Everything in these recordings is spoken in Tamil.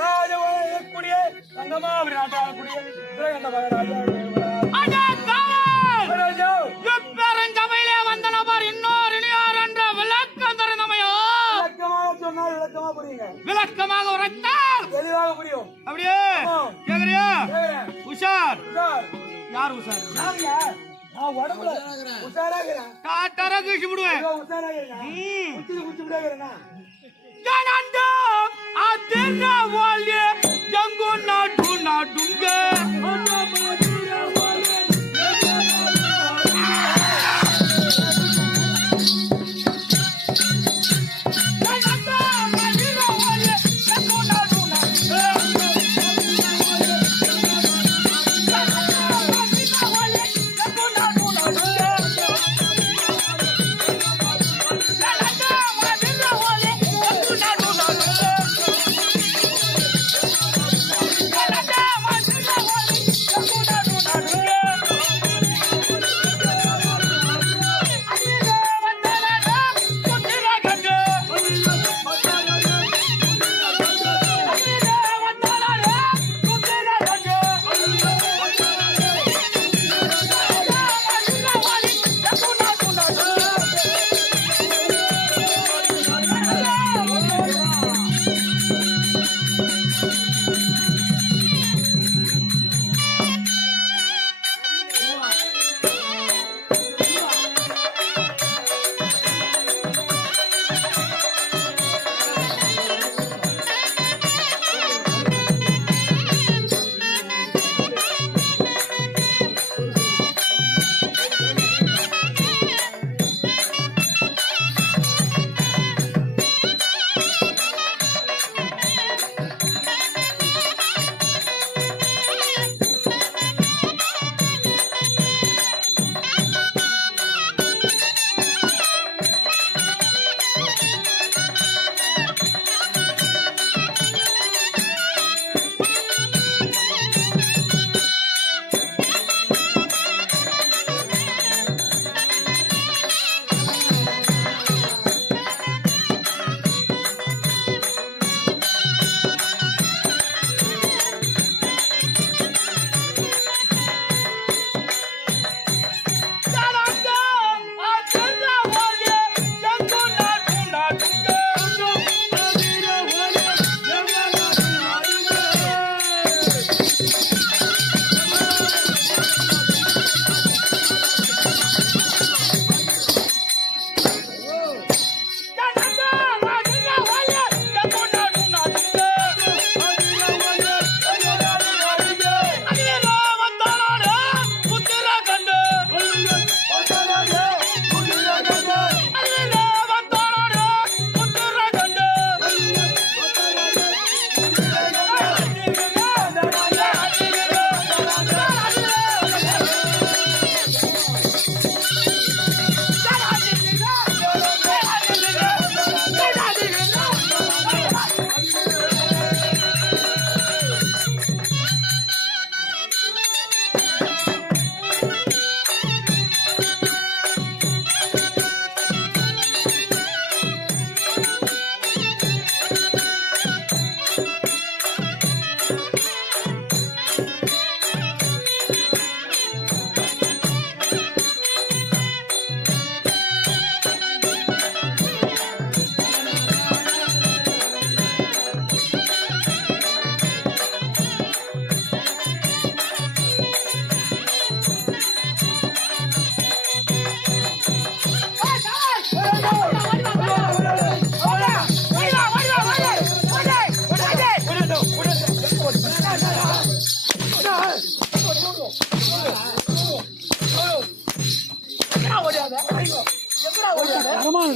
ராஜகுடியே தங்கமாபுரி நாட்டாளக்கூடிய திரகண்ட மகாராஜா பெருஞ்சபையிலே வந்த நபர் இன்னொரு இனியார் என்ற விளக்கம் தருணமையோ. விளக்கமாக சொன்னால் விளக்கமா புரியுங்க. விளக்கமாக உரைத்தால் தெளிவாக புரியும். அப்படியே கேக்குறியா? உஷார். யார் உஷார்? நான் உடம்புல உஷாரா இருக்கிறேன். காட்டாரா கீசி விடுவேன். உஷாரா இருக்கிறேன். குச்சி விடாகிறேன்னா ஜனந்தோ அதிர வாலே ஜங்கு நாடு நாடுங்க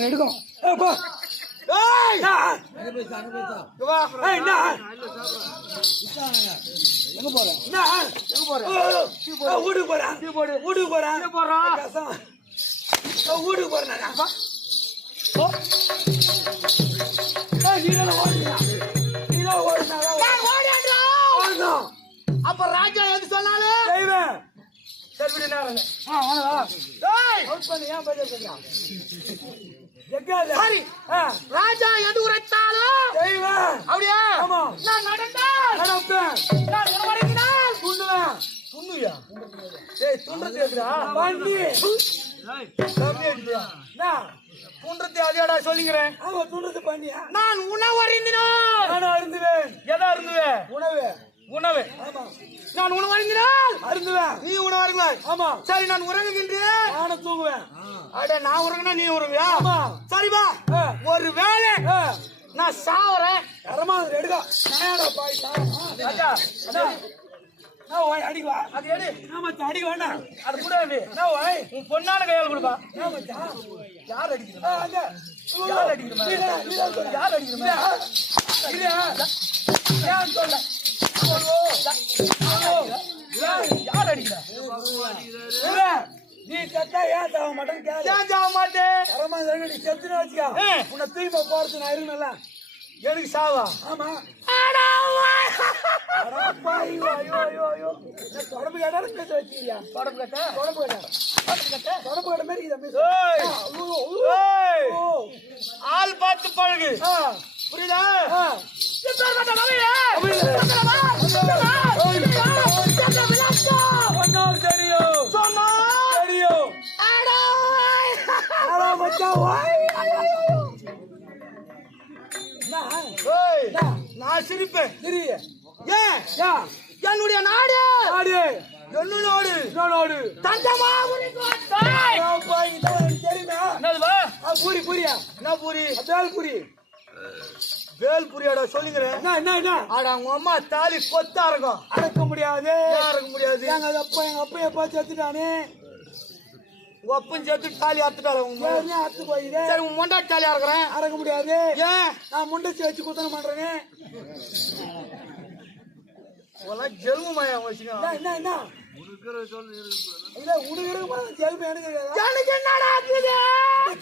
எடுக்கணும். எங்க போற? வீட்டுக்கு போறேன். வீட்டுக்கு போறேன். வீட்டுக்கு போறேன். அப்ப ராஜா எது சொன்னாலும் செய்வேன். ராஜா எது உரைத்தாலும் செய்வேன். அப்படியா? ஆமா. நான் டேய் துண்டத்தை எடுடா பண்ணி கம்மி எடுடா என்ன துண்டத்தை அதியாடா சொல்லிக்கிறேன் ஆமா துண்டத்து பண்ணியா நான் உணவு அறிந்தினோம். நானும் அருந்துவேன் எதா இருந்துவே உணவு உணவு ஆமா நான் உணவு அறிந்தினால் அருந்துவேன் நீ உணவு அருங்காய் ஆமா சரி நான் உறங்குகின்றேன். நானும் தூங்குவேன் அட நான் உறங்கினா நீ உறங்குவியா? ஆமா சரி வா. ஆ. ஒரு வேளை ஆ, நான் சாவறேன். தரமா எடுக்கா நாயடா பாய் சாவா ராஜா நான் ஓய் அடிக்குவா அது எடு நாம அடிக்க வேண்டாம் அது கூட அப்படி நான் ஓய் உன் பொண்ணான கையால கொடுப்பா நான் மச்சான் யார் அடிக்கிறா அங்க யார் அடிக்கிறா யார் அடிக்கிறா ஏன் சொல்ல யார் அடிக்கிறா நீ செத்தா ஏன் சாவ மாட்டேன்னு கேளு ஏன் சாவ மாட்டேன் தரமா நீ செத்துன்னு வச்சுக்கா உன்னை தூய்மை போறது நான் இருந்தல எனக்கு சாவா ஆமா அட ஓய். அடப்பா, ஐயோ ஐயோ ஐயோ ஐயோ நான் தொடர்பு கேட்டாலும் பேச வச்சுக்கிறியா தொடப்பு கட்ட தொடர்பு கேட்டா தொடர்பு கேட்ட மாதிரி இதை பேச ஏய் ஏய் ஓ ஆள் பார்த்து பழகு ஆ புரியுதா ஆ இப்பேற்பட்ட நபையே. ஒன்னால் தெரியும் சொன்னா தெரியும் அட ஓய். ஆனா மச்சான் ஓய் ஏய் நான் சிரிப்பேன் தெரிய ஏன் யா என்னுடைய நாடு ஆடு என்னோடு இன்னொரு தஞ்சமாபுரி கோட்டை. பாய் தான் தெரியுமா என்னதுவா பூரி பூரியா என்ன பூரி அதால் பூரி வேல் பூரியாடா சொல்லிக்கிறேன் என்ன ஆட அவங்க அம்மா தாலி கொத்தா இருக்கும் அடக்க முடியாது யாருக்கு முடியாது எங்க அப்பா பார்த்து எடுத்துட்டானே உங்க அப்பன் சேர்த்து தாலி அறுத்துட்டாரு உங்க ஏற்கனவே அத்து போயிடு சரி உன் மொண்டாட்டி தாலியா இருக்கிறேன் அடக்க முடியாது ஏன் நான் முண்டச்சி வச்சு குத்தனை பண்றேனே உனக்கு ஜெல்முமாயா வச்சுக்கோ என்ன இல்ல உடுகிறமா செல்பு எனக்கு எனக்கு என்னடா ஆகுது?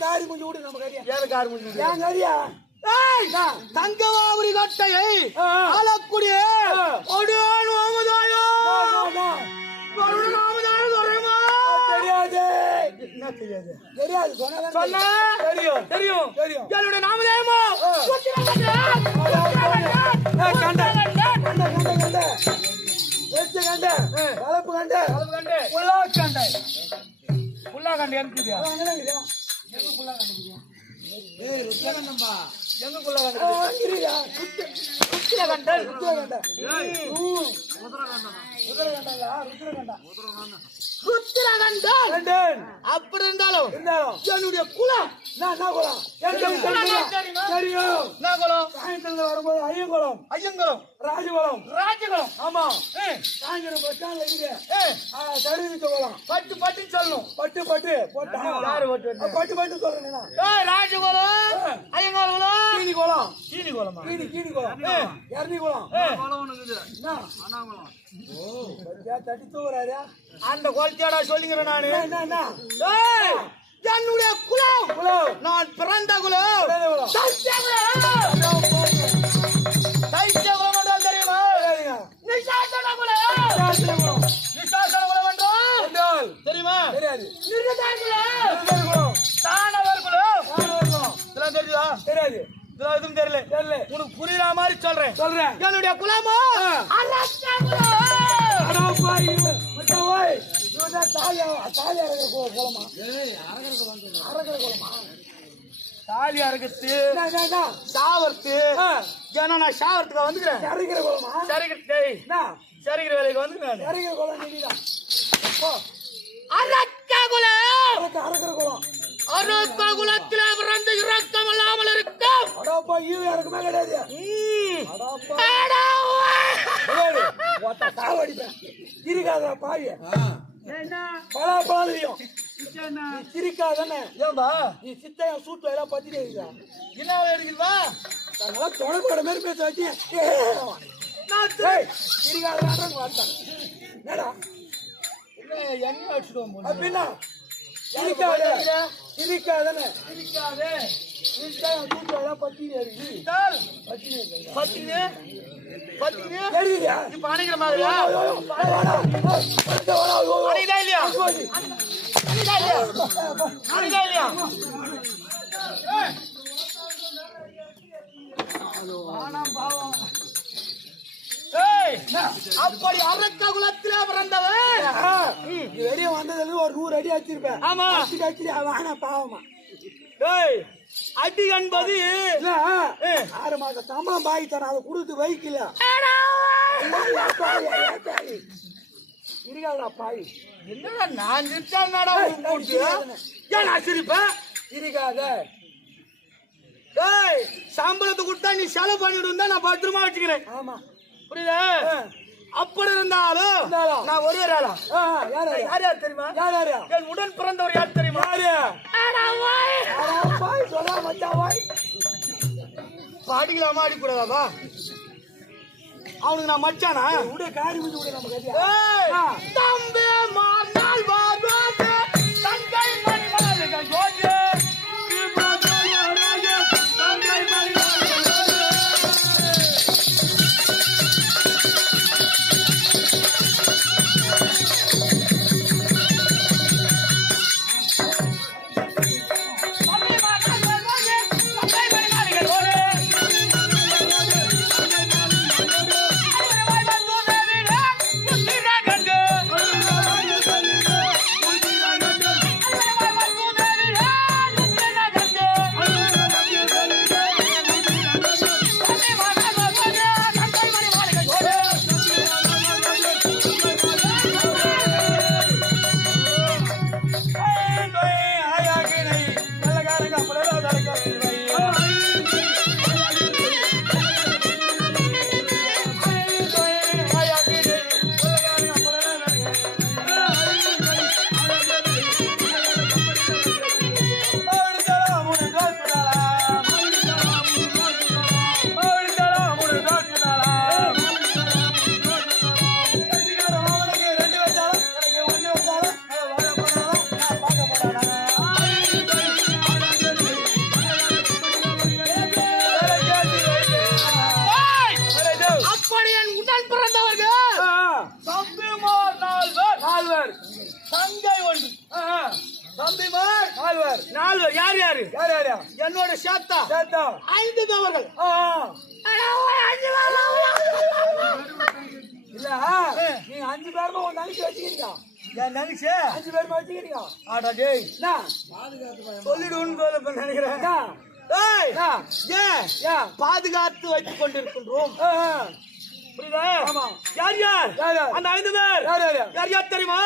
காரி கொஞ்சம் விடு நம்ம கறியா ஏன் கார் முடிஞ்சு ஏன் கறியா ஏய், தங்கமாபுரி கோட்டையை ஆளக்கூடிய ஒடியான் ஓமதாயோ. ஒடியான் ஓமதாயோ சொல்றேமா? தெரியாது என்ன தெரியாது தெரியாது சொன்னா சொன்னா தெரியும் தெரியும் தெரியும் என்னுடைய நாமதேயமோ கண்ட வெச்ச கண்ட கலப்பு கண்ட கண்டு புல்லா கண்ட புல்லா கண்டு எனக்கு அங்கதான் இருக்குதா எங்க புல்லா கண்டு எங்க புல்லா கண்ட இருடா குத்திர கண்டல். ருத்ர கண்ட ருத்ர கண்டா குத்திர கண்டல். கண்டன் அப்படி இருந்தாலும் இருந்தாலும் என்னுடைய குலம் நான் குளம் தெரியுமா? தெரியும் என்ன குளம் சாயந்தரத்துல வரும்போது ஐயங்குளம் ஐயங்குளம் ராஜகுளம் ராஜகுளம் ஆமா ஏய், சாயந்தரம் பஸ் ஸ்டாண்ட்ல இருக்குது ஏய், சர்வீஸ் குளம் பட்டு பட்டுன்னு சொல்லணும் பட்டு பட்டு போட்டா யாரு பட்டு பட்டு? பட்டு பட்டு சொல்றேன் ஏய், ராஜகுலம் ஐயங்காலம் கீனி குளம் சீனி குளமா கீனி குளம் எரணி குளம் என்ன தட்டி தூக்குறாரு அந்த குளத்தியாடா சொல்லிக்கிறேன் நானு என்ன ஏய், என்னுடைய குலம் குளம் நான் பிறந்த குலம் குளம் சத்திய குலம். தைத்திய குளம் என்றால் தெரியுமா நிசாசன குலம். விசாசன குளம் என்றால் தெரியுமா தெரியாது நிர்கதார் குலம். குளம் தானவர் குளம் குளம் இதெல்லாம் தெரியுதா தெரியாது இதெல்லாம் எதுவும் தெரியல தெரியல உனக்கு புரியுற மாதிரி சொல்றேன் சொல்றேன் என்னுடைய குலமோ அரச குலம். அடப்பா மச்சான் ஓய் இவன் தாலி அறக்கிற குளமா அறக்கிற குளமா தாலி அறுக்கத்து என்ன சாவர்த்து ஏன்னா நான் சாவர்த்துக்கு வந்துக்கிறேன் அறக்கிற குளமா சரிக்கிற என்ன சரிக்கிற வேலைக்கு வந்துக்கிறேன் அறக்கிற குளம் நீதான் அரக்க குலம். அறக்கிற குளம் அரக்க குலத்திலே பிறந்து இரக்கம் இல்லாமல் இருக்கும். அடப்பா ஈவு யாருக்குமே கிடையாது அடப்பா அடா ஓய். ஒத்த சாவடிப்பேன் இருக்காத பாவி பலாப்பழம் சிரிக்காதானே ஏன்பா நீ சித்தையா சூட்டு எல்லாம் பத்திட்டே இருக்கா என்ன எடுக்கிறவா நல்லா தொடக்கூட மாதிரி பேச வச்சு இருக்காதான் வார்த்தான் என்னடா எண்ணெய் வச்சுடுவோம் அப்படின்னா இருக்காத இருக்காதானே இருக்காது சித்தையா சூட்டு எல்லாம் பத்திட்டே இருக்கு பத்தினு பத்தினு தெரியுதா இப்ப அணைக்கிற மாதிரியா அணைதா இல்லையா அணைதா இல்லையா அணைதா இல்லையா ஏய் அப்படி அரக்க குலத்திலே பிறந்தவர். வெளியே வந்ததுல ஒரு 100 அடி வச்சிருப்பேன். ஆமா. அடிச்சு வாங்கின பாவமா. டேய், அடி என்பது இல்ல 6 மாசம் சம்பளம் பாய்த்தான அதை கொடுத்து வைக்கல. இருக்காதா பாய்? என்னடா நான் நிறுத்தாடா ஏன் நான் சிரிப்பேன்? இருக்காத. டேய், சம்பளத்தை கொடுத்தா நீ செலவு பண்ணிட்டு இருந்தா நான் பத்திரமா வச்சுக்கிறேன். ஆமா புரியுதா? அப்படி இருந்தாலும் நான் ஒரே ஆளா. யார் யார் தெரியுமா? யார் என் உடன் பிறந்தவர் யார் தெரியுமா? பாய் சொல்ல மச்சா பாய். பாடிக்கலாமா அடிக்கூடாதா? அவனுக்கு நான் மச்சானா? விட காரி விட்டு விட நம்ம கதையா. தம்பி மாநாள் வாராது தங்கை மணிமாளிகை ஜோதி தங்கை மணிமாளிகை என்னோட சேத்தா 5 தவறுகள். இல்ல நீங்க 5 பேருமே உன் தங்கச்சி வச்சுக்கிறீங்க. என் நினைச்சு 5 பேருமே வச்சுக்கிறீங்க. ஆடா டேய், பாதுகாத்து சொல்லிடுன்னு நினைக்கிறேன். பாதுகாத்து வைத்துக் கொண்டிருக்கின்றோம். புரியுதா? யார் யார் அந்த 5 பேர்? யார் யார் தெரியுமா?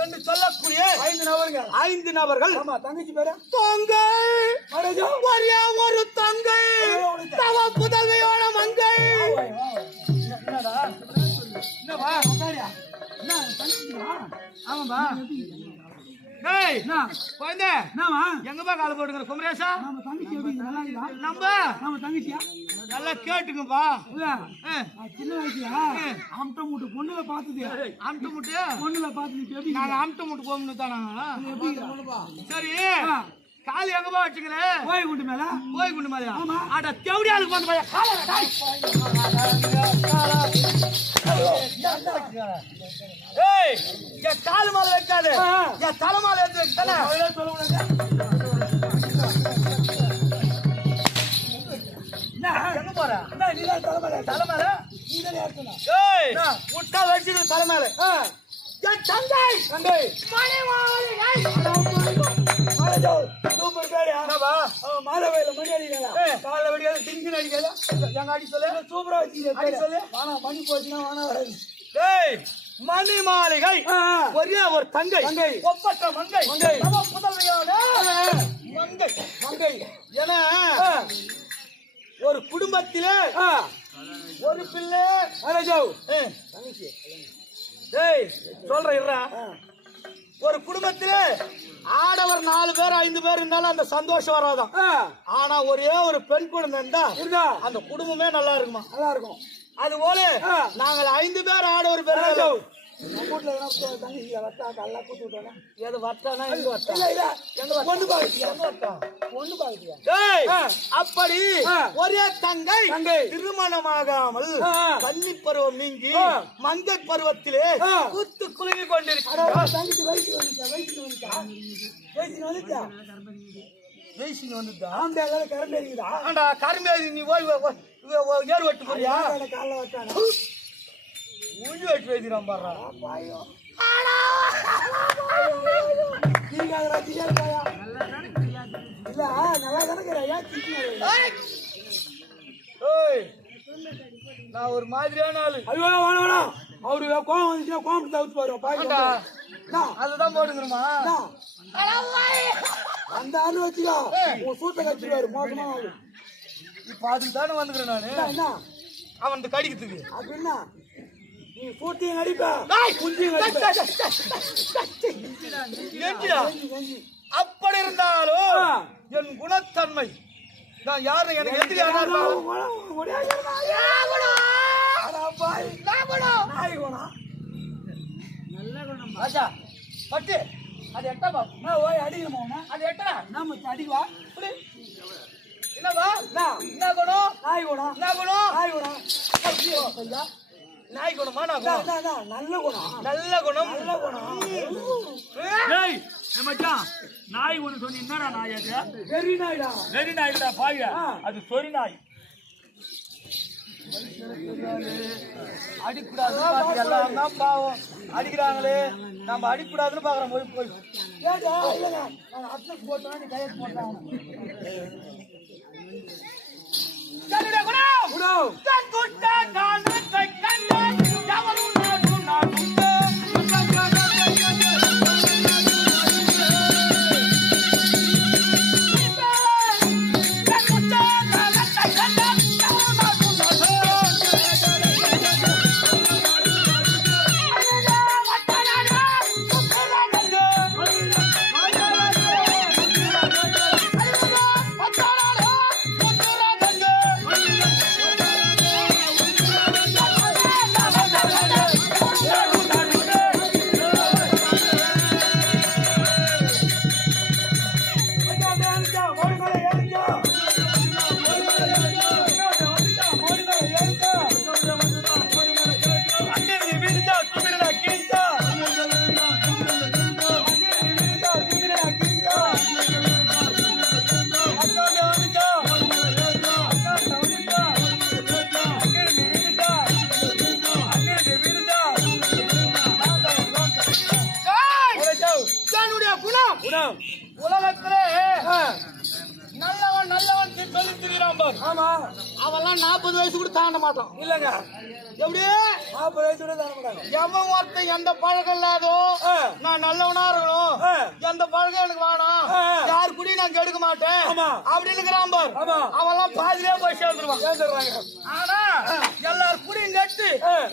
என்று சொல்லக்கூடிய 5 நபர்கள். தங்கச்சி பேரு தங்கை, ஒரே ஒரு தங்கை, தவ புதல்வியோட மங்கை. ஆமாம்பா. டேய், குழந்தை எங்கப்பா கால போட்டுக்கிற குமரேசா? நம்ம தங்கச்சியா நல்லா கேட்டுங்கப்பா. சின்ன வயசுல அம்ட்ட மூட்டு பொண்ணுல பாத்துது. அம்ட்டு முட்டு பொண்ணுல பாத்துது. நாங்க அம்ட்டு முட்டு போகணும் தானா? சரி, கால் எங்கப்பா வச்சுக்கிறே? கோய் குண்டு மேல. கோய் குண்டு மேல. ஆட தேவடியாளுக்கு வந்து பாயா கால ஏய், என் கால் மேல வைக்காது, என் தலை மேல எடுத்து வைக்கல. எங்க போற? தலை மேல முட்டா வச்சுட்டு தலை மேல. என் தங்கை சூப்பர் பேரு. மாதவையில மணி அடிக்கலாம். காலைல வெடிக்காது, திங்கு அடிக்காது. எங்க அடி சொல்லு. சூப்பரா வச்சு சொல்லு. வானா மணி போச்சுன்னா வானா வராது. டேய், மணி மாளிகை ஒரே ஒரு தங்கை, ஒப்பற்ற மங்கை, புதல்வியோட மங்கை என ஒரு குடும்பத்திலே ஒரு பிள்ளை. டேய் சொல்றேன், ஒரு குடும்பத்திலே ஆடவர் 4 பேர் 5 பேர் இருந்தாலும் அந்த சந்தோஷம் வராதான். ஆனா ஒரே ஒரு பெண் குழந்தை இருந்தா அந்த குடும்பமே நல்லா இருக்குமா? நல்லா இருக்கும். அது போல நாங்கள் 5 பேர் ஆடவர் பேர். வீட்டுல தங்கச்சி வட்டா கல்லா கூட்டு விட்டானா? எது வட்டானா? எங்க வட்டா? எங்க பொண்ணு பாக்கியா? பொண்ணு பாக்கியா? அப்படி ஒரே தங்கை திருமணமாகாமல் கன்னி பருவம் நீங்கி மங்கை பருவத்திலே குத்து குலுங்கி கொண்டிருக்கிறார். தங்கச்சி வயசுக்கு வந்துச்சா? ஜெய்சிங் வந்துட்டா ஆம்பே எல்லாம் கரண்ட் அடிக்குதா ஆண்டா கரும்பேதி நீ போய் ஏறு வெட்டு போறியா காலைல வச்சானா மூஞ்சி வெட்டு வைக்கிறான் பாடுறா பாயோ நீங்க அத ரசிக்கா பாயா இல்ல நல்லா கணக்குறா ஏன் திட்டினா ஏய் நான் ஒரு மாதிரியான ஆளு ஐயோ வேணா அவரு கோவம் வந்துச்சுன்னா கோவம் தவிர்த்து பாருங்க பாய்க்கா அதுதான் போட்டுக்கிறோமா அந்த ஆளு வச்சுக்கா உன் சூத்த கட்சிடுவாரு மோசமான ஆளு இப்ப அதுக்கு தானே வந்துக்கிறேன் நானு என்ன அவன் கடிக்கிறதுக்கு அப்படின்னா நீ சூத்தையும் நடிப்ப குஞ்சியும் நடிப்ப அப்படி இருந்தாலும் என் குணத்தன்மை நான் யாரு எனக்கு எதிரியான ராஜா பட்டு அது எட்டா பாப்பா ஓய் அடிக்கணுமா அது எட்டா நம்ம அடிக்குவா என்னவா என்ன குணம் நாய் குணம் என்ன குணம் நாய் குணம் ஐயா நாய் குணமா நான் குணம் நல்ல குணம் நல்ல குணம் நல்ல குணம் ஏய் மச்சான் நாய் ஒன்னு சொன்னி என்னடா நாய் அது வெறி நாய்டா வெறி நாய்டா பாவியா அது சொறி நாய் அடிக்கூடாது எல்லாம் தான் பாவம் அடிக்கிறாங்களே நம்ம அடிக்கூடாதுன்னு பாக்குறோம் போய் போய் ஏடா இல்லங்க நான் அட்லஸ் போட்டா நீ கைய போட்டான் கண்ணுடைய குணம் குணம் தன் குட்ட காணத்தை கண்ட யாவரும் நான் உலகத்திலே நல்லவன் நல்லவன் சொல்லி திரிகிறான் பார். ஆமா அவெல்லாம் 40 வயசு கூட தாண்ட மாட்டான் இல்லங்க எப்படி 40 வயசு கூட தான மாட்டாங்க எவன் ஒருத்தன் எந்த பழக்கம் இல்லாதோ நான் நல்லவனா இருக்கணும் எந்த பழக்கம் எனக்கு வேணாம் யாரு குடி நான் கெடுக்க மாட்டேன் அப்படின்னு இருக்கிறான் பார். அவெல்லாம் பாதிலே போய் சேர்ந்துருவாங்க. ஆனா எல்லாரும் குடியும் கட்டு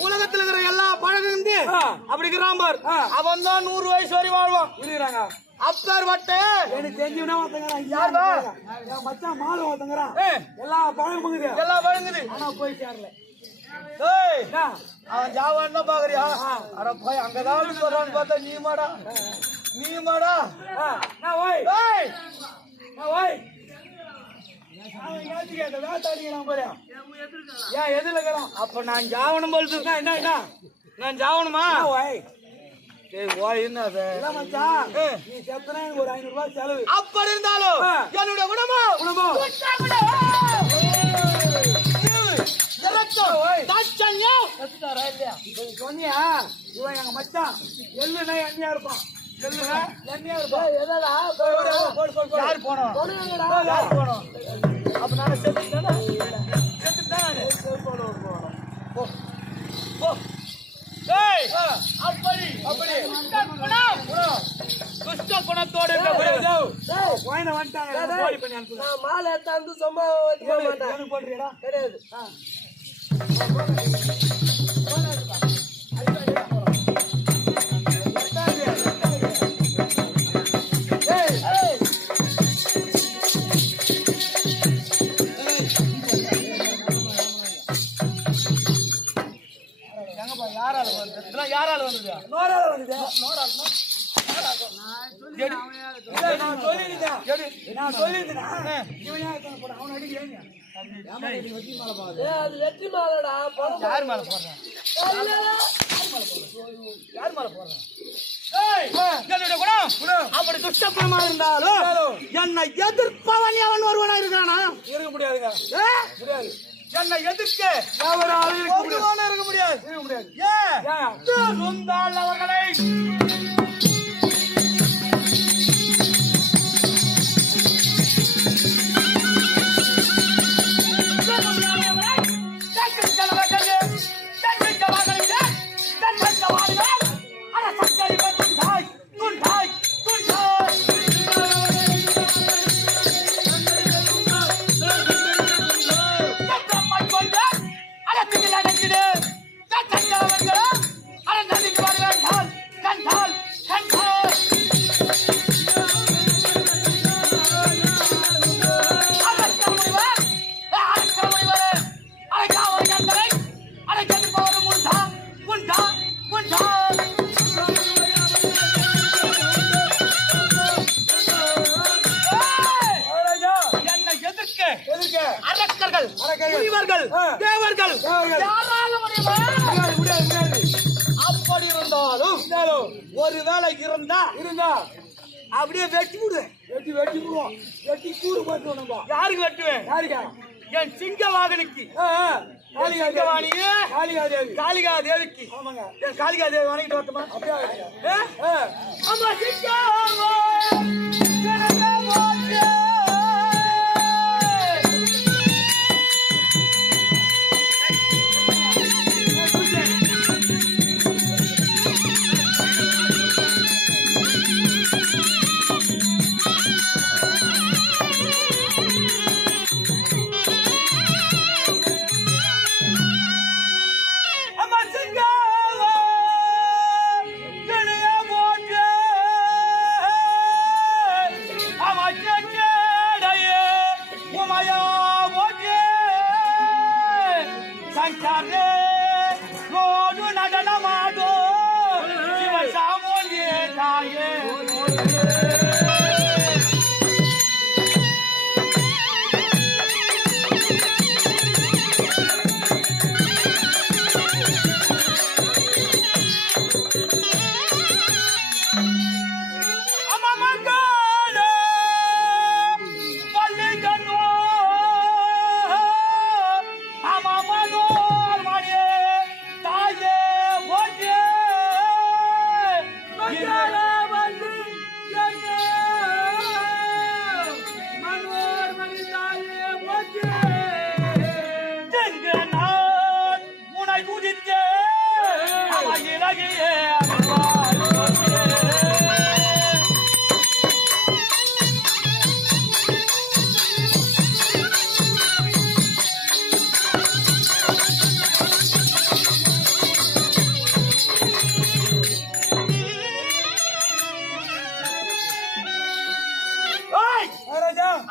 உலகத்துல இருக்கிற எல்லா பழக்கம் இருந்து அப்படி இருக்கிறான் பார். அவன் தான் 100 வயசு வரை வாழ்வான். புரியுறாங்க அப்தார் வட்டு எனக்கு தெரிஞ்சுனா ஒருத்தங்கறான் யாருடா என் மச்சான் மாடு ஒருத்தங்கறான் எல்லா பழம் பங்குது எல்லாம் வழங்குது ஆனா போய் சேரல ஏய் அவன் ஜாவான் தான் பாக்குறியா அட போய் அங்கதான் சொல்றான்னு பார்த்தா நீ மாடா நான் ஓய் ஏய் நான் ஓய் அவன் ஏத்திக்க அந்த வேட்டாடிக்கிறான் பாரு ஏன் எதிரில இருக்கிறான் அப்ப நான் ஜாவணும் போல என்ன நான் ஜாவணுமா ஓய் ஏய் ஓய் என்ன அது இல்ல மச்சான் நீ செத்தனா எனக்கு ஒரு 500 ரூபாய் செலவு அப்படி இருந்தாலும் என்னுடைய குணமோ சொன்னியா இவன் எங்க மச்சான் எள்ளுனா எண்ணெயா இருப்பான் எள்ளுனா எண்ணெயா இருப்பான் எதடா யாரு போனோம் யாரு போனோம் அப்ப நான் செத்துட்டானே துஷ்ட குணத்தோடு மாலை தந்து சும்மா போடுறியடா கிடையாது யாரால வந்தது நோரால வந்தது நான் சொல்லிருந்தேன் அவன் அடிக்கிறேன் அது வெற்றி மாலடா யார் மேல போடுறேன் யார் மேல போடுறேன் என்னுடைய குணம் அப்படி துஷ்டபுரமா இருந்தாலும் என்னை எதிர்ப்பவன் அவன் ஒருவனா இருக்கானா? இருக்க முடியாதுங்க. முடியாது. என்னை எதிர்க்க ஒருவனா இருக்க முடியாது. ஏன் நொந்தாள் அவர்களை தேவர்கள் அப்படி இருந்தாலும் ஒருவேளை இருந்தா அப்படியே வெட்டி விடுவேன். வெட்டி விடுவோம். வெட்டி கூறு போட்டுவோம். நம்ம யாருக்கு வெட்டுவேன்? யாருக்கா? என் சிங்கவாகனுக்கு காளிகா தேவிக்கு. ஆமாங்க. என் காளிகா தேவி வணங்கிட்டு வரட்டுமா? அப்படியே ஆமா சிங்காவோ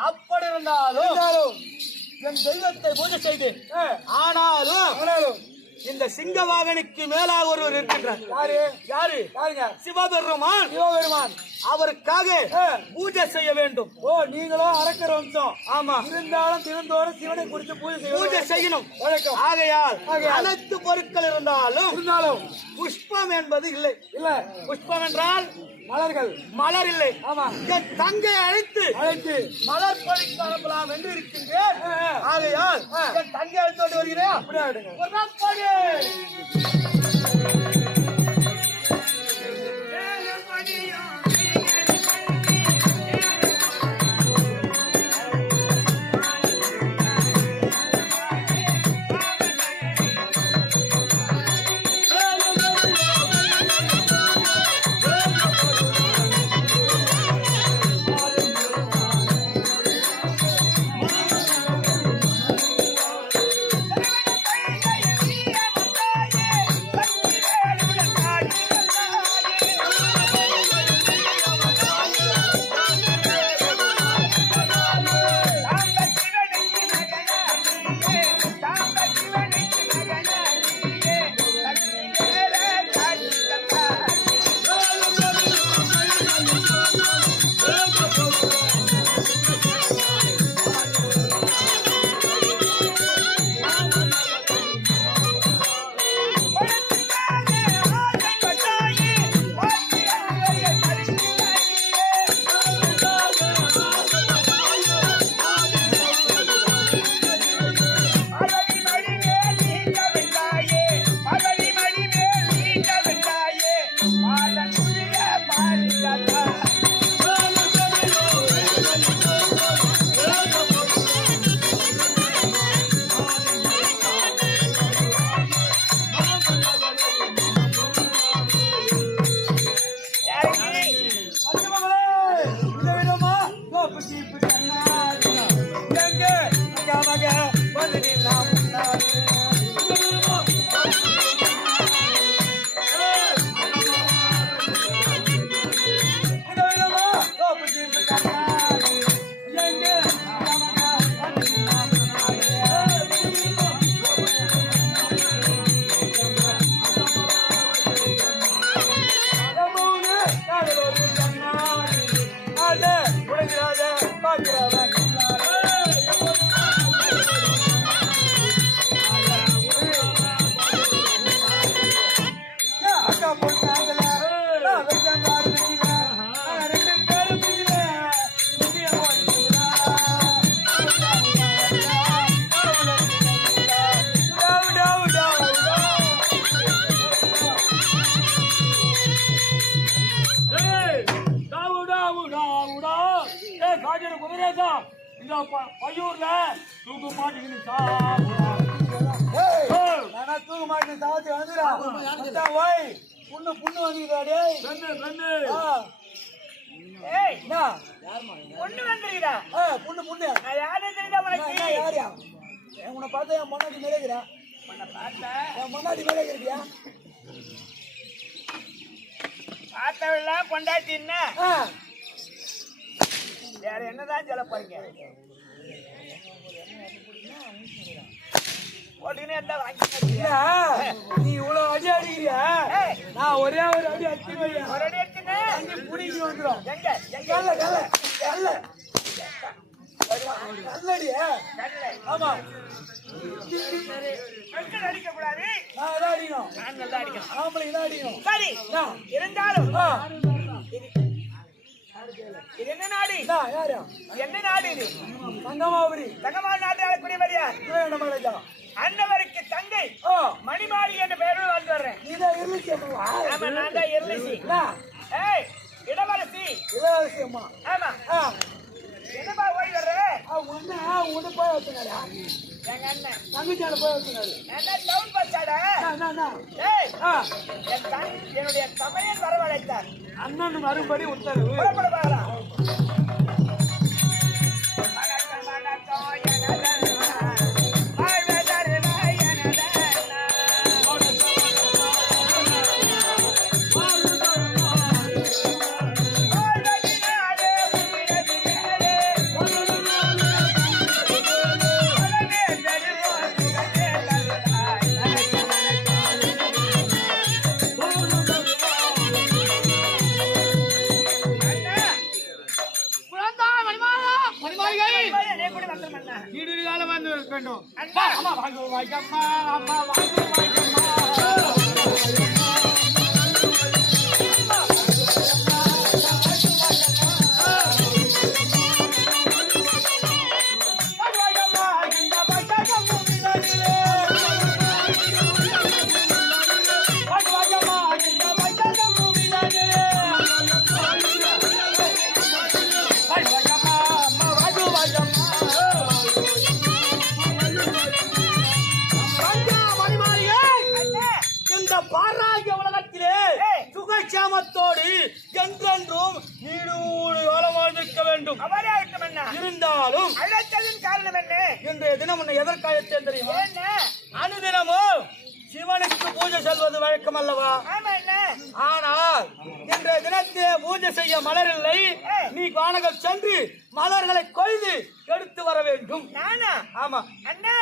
அப்படி இருந்தாலும் என் தெய்வத்தை பூஜை செய்து ஆனாலும் இந்த சிங்கவாகனுக்கு மேலாக ஒருவர் இருக்கின்றார். யாரு? சிவபெருமான். அவருக்காக பூஜை செய்ய வேண்டும். நீங்களும் அரக்கர் வம்சம். ஆமா. இருந்தாலும் தினந்தோறும் சிவனை குறித்து பூஜை செய்யணும். ஆகையால் அனைத்து பொருட்கள் இருந்தாலும் புஷ்பம் என்பது இல்லை. புஷ்பம் என்றால் மலர் இல்லை. ஆமா. என் தங்கை அழைத்து மலர் பறித்து அனுப்பலாம் என்று இருக்கின்றேன். ஆகையால் என் தங்கை அழைத்து வருகிறேன். இந்த பையூர்ல தூக்கு மாட்டிக்கின்னு நானா தூக்க மாட்டேன் சாவத்தி வந்துடா ஓய் புண்ணு புண்ணு வந்துடா டேய் பொண்ணு வந்துருக்கா புண்ணு புண்ணு நான் யாரு தெரியுதா உனக்கு யாரியா உன்னை பார்த்தா என் முன்னாடி மேலேக்கிறேன் என் முன்னாடி மேலேக்கிறியா பார்த்தவெல்லாம் கொண்டாட்டின்னா வேற என்னதான் சொல்ல போறீங்க நீ இவ்வளவு அடி அடிக்கிறியா நான் ஒரே ஒரு அடி அடி ஒரு அடி அடிச்சுன்னு புடிக்கி வந்துடும் எங்க நல்லடியா ஆமா பெண்கள் அடிக்க கூடாது நான் எதாவது அடிக்கணும் நான் நல்லா அடிக்கணும் ஆம்பளை தான் அடிக்கணும் சரி இருந்தாலும் இது என்ன நாடு யாரு என்ன நாடு இது தங்கமாபுரி தங்கமாபுரி நாட்டில் ஆளக்கூடியவரியா அன்னவருக்கு தங்கை மணிமாரி என்ற பெயரோடு வாழ்ந்து வர்றேன் நீதான் இருந்துச்சு ஆமா நான் தான் இருந்துச்சு ஏய் இளவரசி அம்மா ஆமா என்னப்பா ஓடி வர்ற ஒண்ணு போய் வச்சுனாரா எங்க அண்ணன் தங்கச்சால போய் வச்சுனாரு என்ன டவுன் பச்சாடா ஏய் என்னுடைய தமையன் வரவழைத்தார் அண்ணன் வரும்படி உத்தரவு புறப்பட பார்க்கலாம் சுகட்சாமத்தோடு என்றென்றும் நீடூழி வாழ்ந்திருக்க வேண்டும். இருந்தாலும் அழைத்ததின் காரணம் என்ன? இன்றைய தினம் உன்னை எதற்காக தெரியுமா? அனுதினமும் சிவனுக்கு பூஜை செல்வது வழக்கம் அல்லவா? ஆனால் இன்றைய தினத்திலே பூஜை செய்ய மலர் இல்லை. நீ கானகம் சென்று மலர்களை கொய்து எடுத்து வர வேண்டும். ஆமா அண்ணா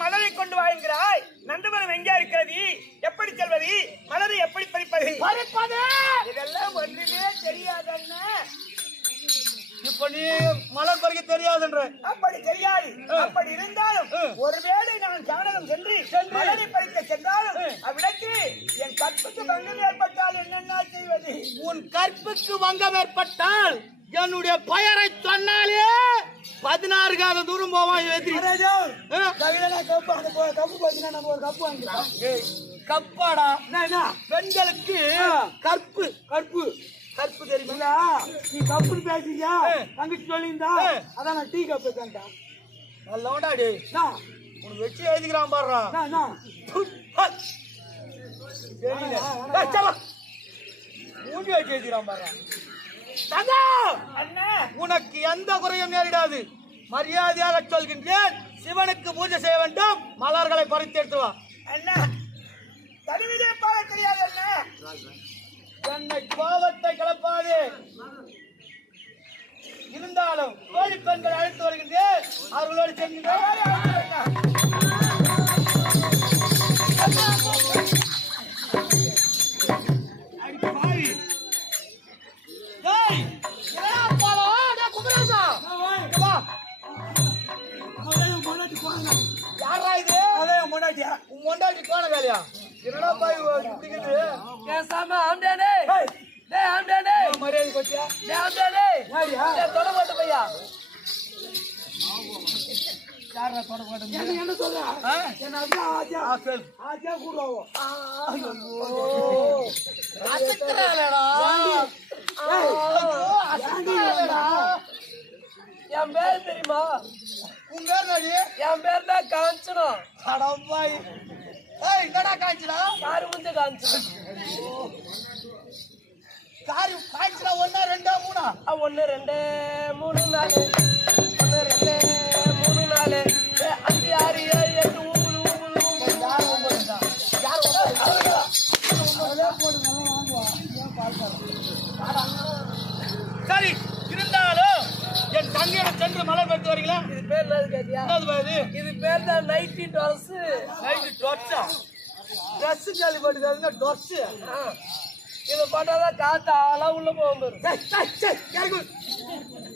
மலரை கொண்டு வாழ்கிறாய். நந்தவனம் எங்கே இருக்கிறது? எப்படி செல்வது? மலரை எப்படி பறிப்பது? இதெல்லாம் ஒன்றுமே தெரியாது. இப்ப நீ மலர் பறிக்க தெரியாதுன்ற? அப்படி தெரியாது. அப்படி இருந்தாலும் ஒருவேளை நான் ஜானகம் சென்று மலரை பறிக்க சென்றாலும் அவ்விடத்தில் என் கற்புக்கு பங்கம் ஏற்பட்டால் என்னென்ன செய்வது? உன் கற்புக்கு பங்கம் ஏற்பட்டால் என்னுடைய பெயரை சொன்னாலே 16 காத தூரம் போவான். கப்பாடா பெண்களுக்கு கற்பு கற்பு கற்பு தெரியுமா? நீ கப்பு பேசியா தங்கச்சி சொல்லியிருந்தா அதான் நான் டீ கப்பு கேட்டேன். நல்லோடாடி உனக்கு வச்சு எழுதிக்கிறான் பாடுறா. மூஞ்சி வச்சு எழுதிக்கிறான் பாடுறா. உனக்கு எந்த குறையும் நேரிடாது. மரியாதையாக சொல்கின்றேன். சிவனுக்கு பூஜை செய்ய வேண்டும். மலர்களை பறித்து எடுத்து வா. தெரியாது. என்னை கோபத்தை கிளப்பாது. இருந்தாலும் கோழி பெண்கள் அழைத்து வருகின்றேன். அவர்களோடு செல்கின்றேன். யாரா இது? உன் மொண்டாட்டி போன வேலையா? என்னடா பாய் பிடிக்குது? பேசாம ஆம்டானே டேய் ஆம்டானே மரியாதை கொட்டியா? டேய் ஆம்டானே டேய் தொட போட்டு பையா யாரா தொட போட்டு? என்ன சொல்ற? என்ன ஆஜா ஆசல் ஆஜா கூடுவோ. ஐயோ அசக்கறலடா. ஐயோ அசக்கறலடா. என் பேர் தெரியுமா? உங்க பேர் நடி? என் பேர் தான் காஞ்சனா. அடப்பாய். ஏய் என்னடா காஞ்சனா? காரு முஞ்ச காஞ்சனா. காரு காஞ்சனா 1 2 3 1 2 3 4 1 2 3 4 5 6 7 8 9 யார் ஓடுறா? யார் ஓடுறா? அவரே போடு நல்லா வாங்குவா. ஏன் பால்கார? சரி இருந்தாலும் என் தங்கையிடம் சென்று மலர் பெற்று வரீங்களா? இது பேர் என்னது கேட்டியா? என்னது பாரு? இது பேர் தான் நைட்டி ட்ரெஸ். நைட்டு டொர்ச்சா? ட்ரெஸ் கேள்விப்பட்டது டொர்ஸ். இதை போட்டாதான் காத்தால உள்ள போகும்.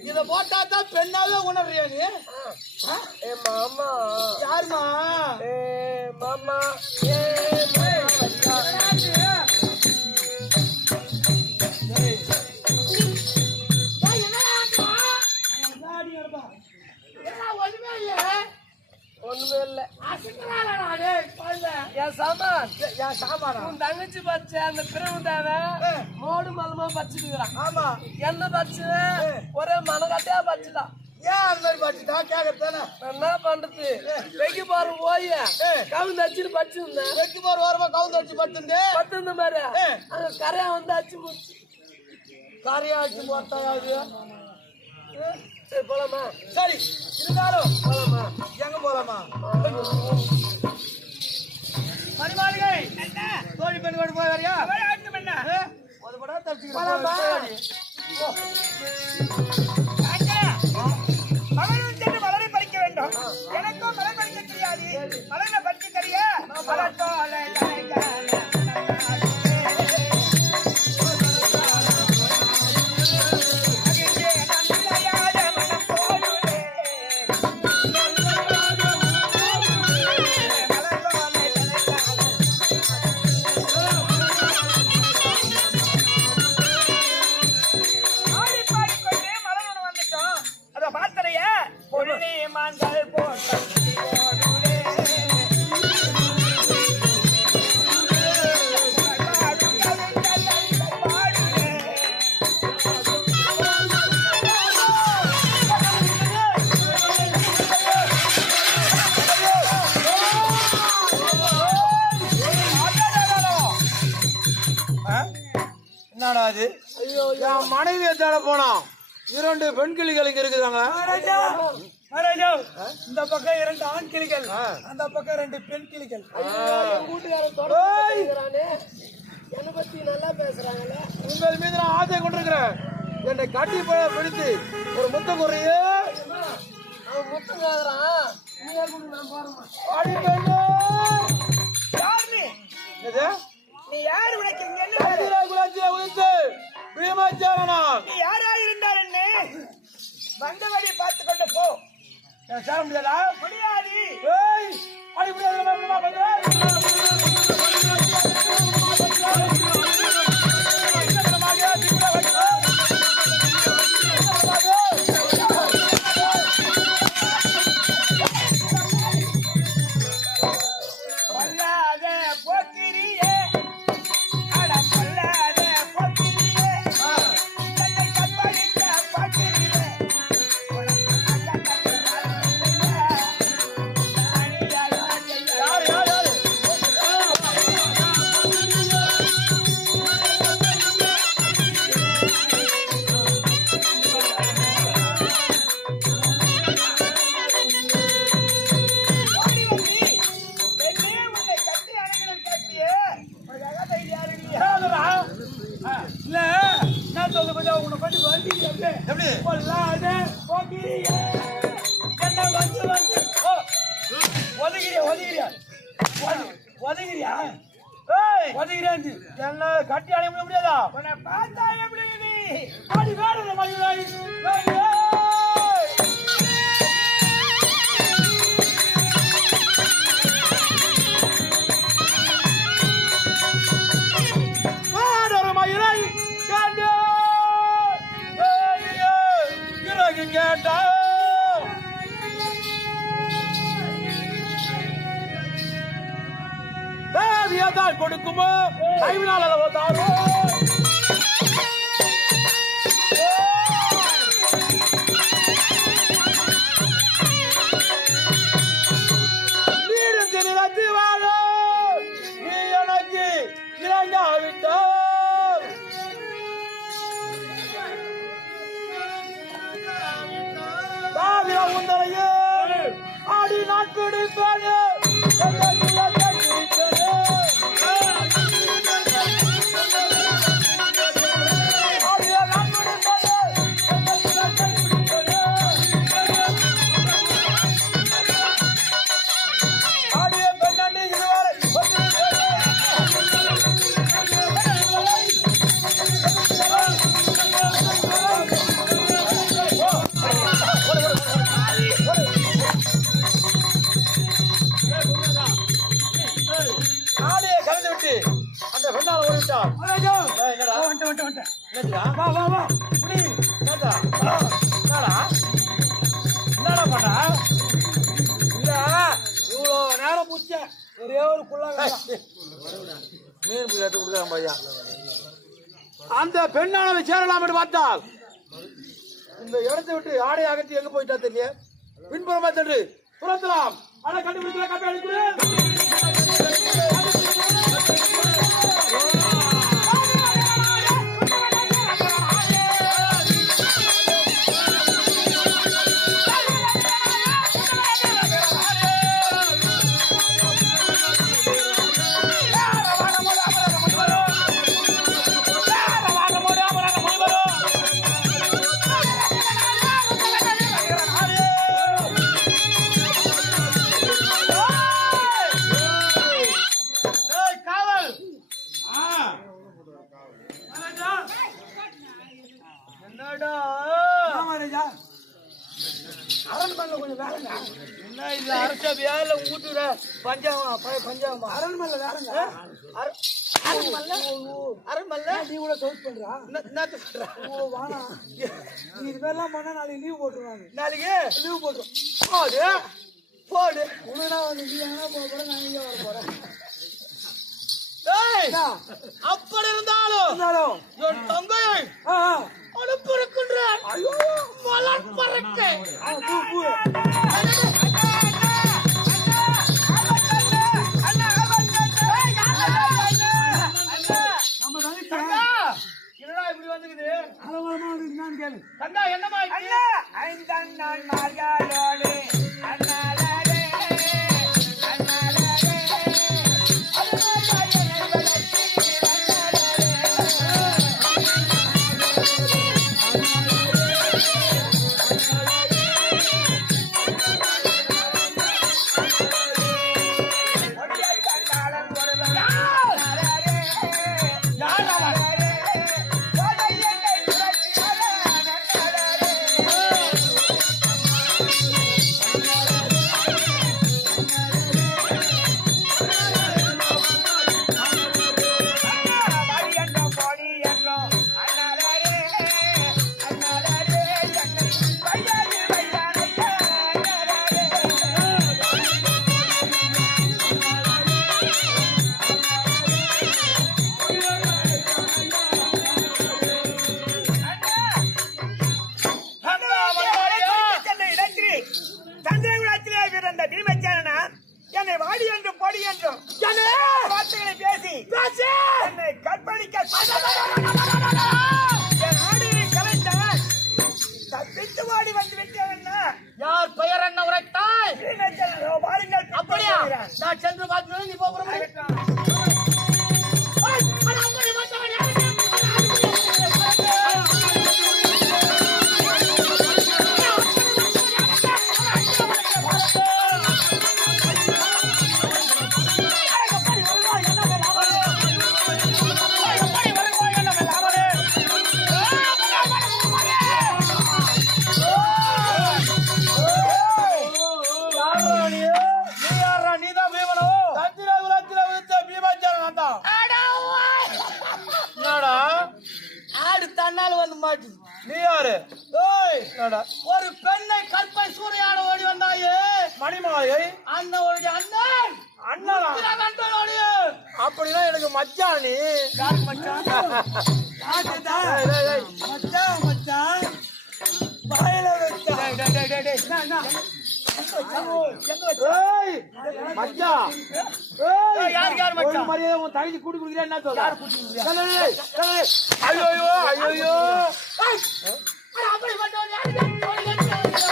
இதை போட்டா தான் பெண்ணாவே உணர்றியா நீ? ஏ மாமா யாருமா? ஏ மாமா ஏ ஒண்ணுமே இல்ல. என் சாமான் என் சாமானா? உன் தங்கச்சி பச்சை அந்த பிறகு தேவை மோடு மலமா பச்சுக்கிறான். ஆமா. என்ன பச்சு ஒரே மனக்கட்டையா பச்சுதான். ஏன் அந்த மாதிரி பாட்டுட்டா கேட்கறதானே? என்ன பண்றது? வெக்கி பாரு போய் கவுந்து அடிச்சுட்டு பச்சுருந்தேன். வெக்கி போற ஓரமா கவுந்து அடிச்சு பட்டுந்து பத்து மாதிரி அங்க கரையா வந்து அச்சு முடிச்சு காரியாச்சு போட்டாது. சரி போலாமா? சரி இருந்தாலும் போலாமா? எங்க போலாமா? மணிமாளிகை தோழி பெண் கூட போய் வரியா? என்ன ஒரு படா தப்பிச்சுக்கிறேன். மலரும் சென்று மலரை பறிக்க வேண்டும். எனக்கும் மலர் பறிக்க தெரியாது. மலரை பறிக்க தெரிய என்னடா அது? ஐயோ என் மனைவியை தேட போனோம். 2 பெண் கிளிகள் இங்க இருக்குதாங்க. இந்த பக்கம் 2 ஆண் கிளிகள், அந்த பக்கம் 2 பெண் கிளிகள். என்ன பத்தி நல்லா பேசுறாங்கல்ல. உங்கள் மீது நான் ஆசை கொண்டிருக்கிறேன். என்னை கட்டி பிடித்து ஒரு முத்த குறையே. அவன் முத்தம் கேக்குறான். நீ நான் போறேன். அடி பெண்ணே. யார் நீ? எது? நீ யார்? உனக்கு இங்க என்ன? கதிரா குலத்திலே உதித்து பீமாச்சாரனா. நீ யாரா இருந்தால் என்ன? வந்த வழி பார்த்து கொண்டு போ. நான் சேர முடியாதா? முடியாது. ஏய் அடி முடியாது. எப்படி பொல்லாத போக்கிரியே என்ன வந்து வந்து ஓ ஒதுங்கிறியா ஒதுங்கிறியா ஒதுங்கிறியா என்ன கட்டி அடைய முடியாதா உன்னை பார்த்தா எப்படி நீ பாடி வேற மயிலாய் வேறொரு மயிலை கண்டு இறகு கேட்டா தேவியதான் கொடுக்குமோ கைவினால் அளவு தாரோ நீருந்து நிலத்தி வாழ நீ எனக்கு இறங்காவிட்டால் தாவிர உந்தரையே ஆடி நாட்குடிப்பது ஆடியை கலந்து விட்டு அந்த பெண்ணால் ஓடிவிட்டார் வா வா வா முடி என்னடா என்னடா பண்ணா இல்ல இவ்வளோ நேரம் முடிச்ச ஒரே ஒரு குள்ளா மீன் எடுத்து கொடுக்குறான் பையா அந்த பெண்ணானவை சேரலாம் என்று பார்த்தால் இந்த இடத்தை விட்டு ஆடை அகற்றி எங்க போயிட்டா தெரியல பின்புறமா சென்று துரத்தலாம் ஆனா கண்டுபிடிக்கல கப்பி அடிக்கிறேன் என்னடா ராஜா அரண்மனையில் கொஞ்சம் வேலைங்க என்ன இது அரச வேலை ஊட்டுற பஞ்சாபமா அரண்மனையில வேலைங்க அரண்மல்ல நீ கூட சவுட் பண்றா என்னத்த சொல்ற ஓ வானா நீ இது மாதிரிலாம் பண்ணா நாளைக்கு லீவ் போட்டுருவாங்க நாளைக்கு லீவ் போட்டுரும் போடு போடு உனடா வந்து நீ எங்கன்னா போக போற நான் இங்கே வர போறேன் ஏய் அப்படி இருந்தாலும் என் தங்கையை அனுப்பிருக்கின்றேன் ஐயோ மலர் பறக்க பூ நம்ம தங்கா என்னடா இப்படி வந்துக்குது அலவலமா வந்து என்னன்னு கேளு தங்கா என்னமா அண்ணா ஐந்தண்ணன் மகளோடு அண்ணாலே அண்ணாலே யார் மாட்டுது. நீ யாரு? ஏய், ஒரு பெண்ணை கற்பை சூறையாட ஓடி வந்தாயே மணிமாயை அண்ணனுடைய அண்ணன் அண்ணனா? அண்ணனுடைய அப்படின்னா எனக்கு மச்சான் நீ. யாருக்கு மச்சான்? காட்டுதா? டேய், டேய். மச்சான், மச்சான். வாயில வச்சா. ஏய், மச்சான். ஏய், யார் மச்சான்? ஒரு மரியாதை உன் தங்கச்சி கூட்டி குடிக்கிறேன் என்ன சொல்ற? யார் கூட்டி குடிக்கிறா? டேய், டேய். ஐயோ ஐயோ. அப்படி மட்டும் யாருக்கு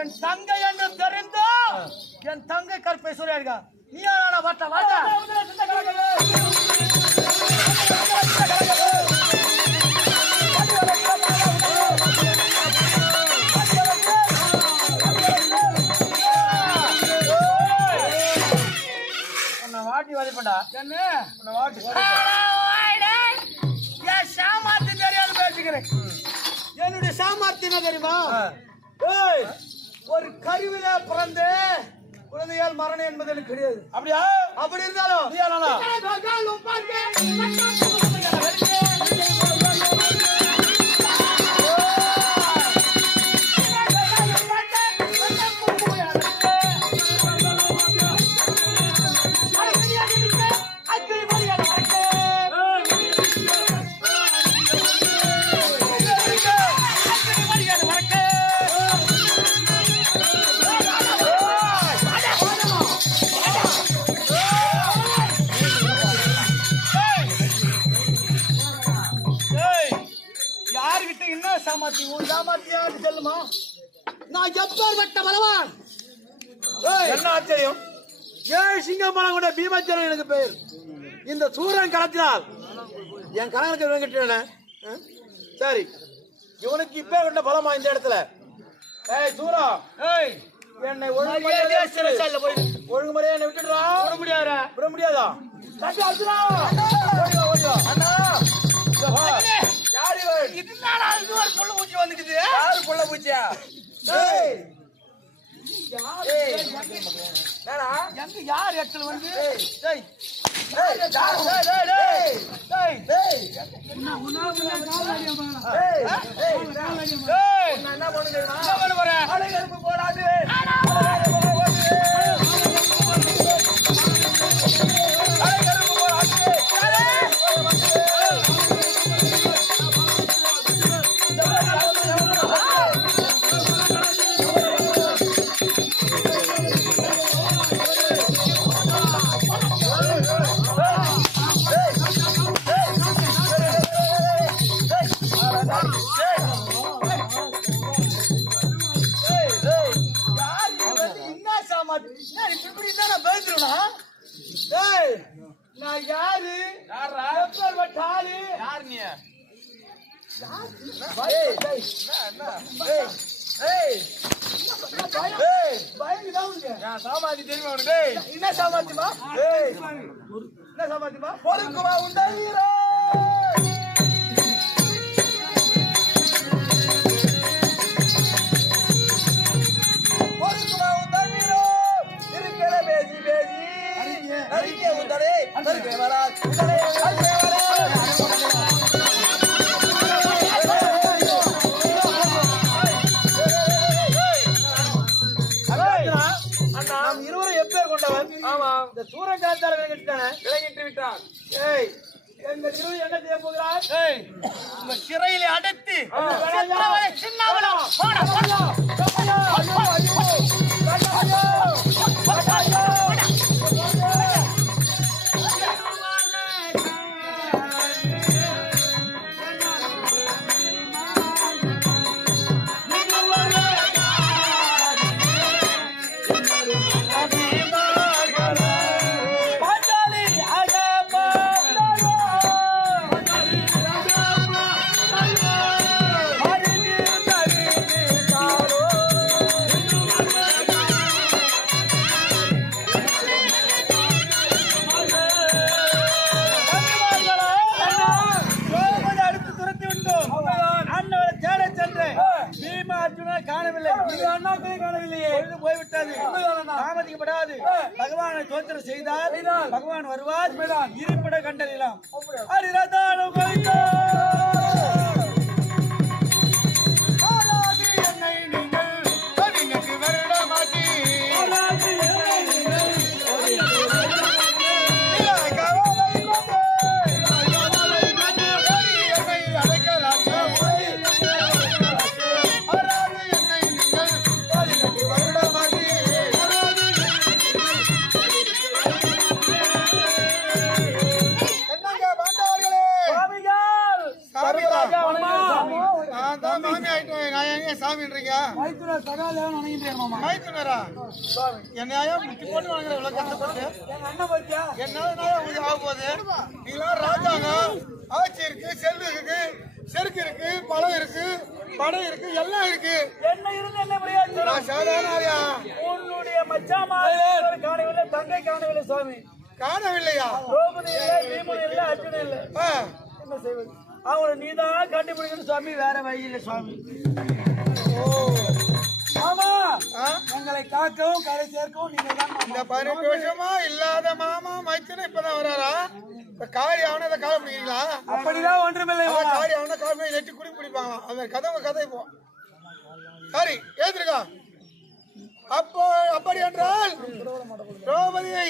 என் தங்கை என்று தெரிந்தோ என் தங்கை கற்பை சூறையாடுக நீ யாரா வாட்டா வாட்டா உன்னை வாட்டி வதைப்பண்டா. என்ன உன்னை வாட்டி. என் சாமர்த்தி தெரியாது பேசுகிறேன் என்னுடைய சாமர்த்தி என்ன தெரியுமா? ஏய், ஒரு கருவில பிறந்து குழந்தையால் மரணம் என்பது எனக்கு கிடையாது. அப்படியா? அப்படி இருந்தாலும் நீ யாரானா? யாருகிட்ட என்ன சாமர்த்தி? உன் சாமர்த்தியான்னு சொல்லுமா? நான் எப்பேற்பட்ட பலவான்? என்ன ஆச்சரியம்? ஏய், சிங்கம்பலம் கூட பீமாச்சலம் எனக்கு பெயர். இந்த சூரன் களத்தினால் என் கணவனுக்கு வெங்கட்டேன. சரி, இவனுக்கு இப்ப கொண்ட பலமா இந்த இடத்துல? ஏய் சூரா, ஏய், என்னை மரியாதையா சிறைச்சாலையில போய் ஒழுங்குமுறையா என்னை விட்டுடுறா. விட முடியாதா? விட முடியாதா? தம்பி அர்ஜுனா, ஓடிவா, ஓடிவா. அண்ணா, யார் இவன்? இதனால இது ஒரு புள்ள பூச்சி வந்துக்குது. யாரு புள்ள பூச்சியா? ஏய், என்னடா? எங்க யார் இடத்துல வந்து ஏய், டேய் ஏய், யார்? டேய், டேய், டேய். டேய் டேய், என்ன பண்ணு தெரியுமா? என்ன பண்ண போற? அலைகருப்பு போடாது. என்ன சாமான்? இப்படி நான் பேசுறேனா? டேய், நான் யாரு? யாரா? எப்பேற்பட்ட ஆளு? யார் நீ? ஏய், டேய். ஏய், ஏய். ஏய், பயந்துதான் உனக்கு. என் சாமாதி தெரியுமா உனக்கு? என்ன சாமர்த்தியமா? ஏய், என்ன சாமர்த்தியமா? பொறுக்குவா உண்டா வீரா? பொறுக்குவா உண்டா வீரா? இருக்கிற பேசி பேசி நரிக்க உண்டரே, நரிக்க வரா, உண்டரே, நரிக்க வரா. நாம் இருவரும் எப்பேர் கொண்டவன்? ஆமா, இந்த சூரன் காத்தால விளங்கிட்டானே. விளங்கிட்டு விட்டான். ஏய், எங்கள் இருவரும் என்ன செய்ய போகிறார்? ஏய், உங்க சிறையிலே அடைத்து சித்திரவதை சின்னவனம் போடா, போடா. Hello. தோத்திரம் செய்தால் பகவான் வருவார். இருப்பிட கண்டறியலாம். ஹரிரதானம் வைத்தோ ஆட்சி இருக்கு, செல்வம் இருக்கு, செருக்கு இருக்கு, பழம் இருக்கு, படம் இருக்கு, எல்லாம் இருக்கு. என்ன இருந்து என்ன முடியாது? சாதாரண உன்னுடைய மச்சாமாரி காணவில்லை, தங்கை காணவில்லை சுவாமி. காணவில்லையா? திரௌபதி இல்லை, பீமன் இல்லை, அர்ஜுனன் இல்லை. என்ன செய்வது? அவங்களை நீதான் கண்டுபிடிக்கணும் சுவாமி, வேற வழி இல்லை சுவாமி. மாமா எங்களை காக்கவும் கரை சேர்க்கவும் நீங்க தான். இந்த 18 வருஷமா இல்லாத மாமா மைத்துன இப்பதான் வராரா? காரி அவனை கால பிடிக்கிறீங்களா? அப்படிதான் ஒன்றுமில்லை. காரி அவனை கால நெட்டி குடி பிடிப்பாங்க. அந்த கதை இப்போ சரி ஏத்துருக்கா. அப்போ அப்படி என்றால் திரௌபதியை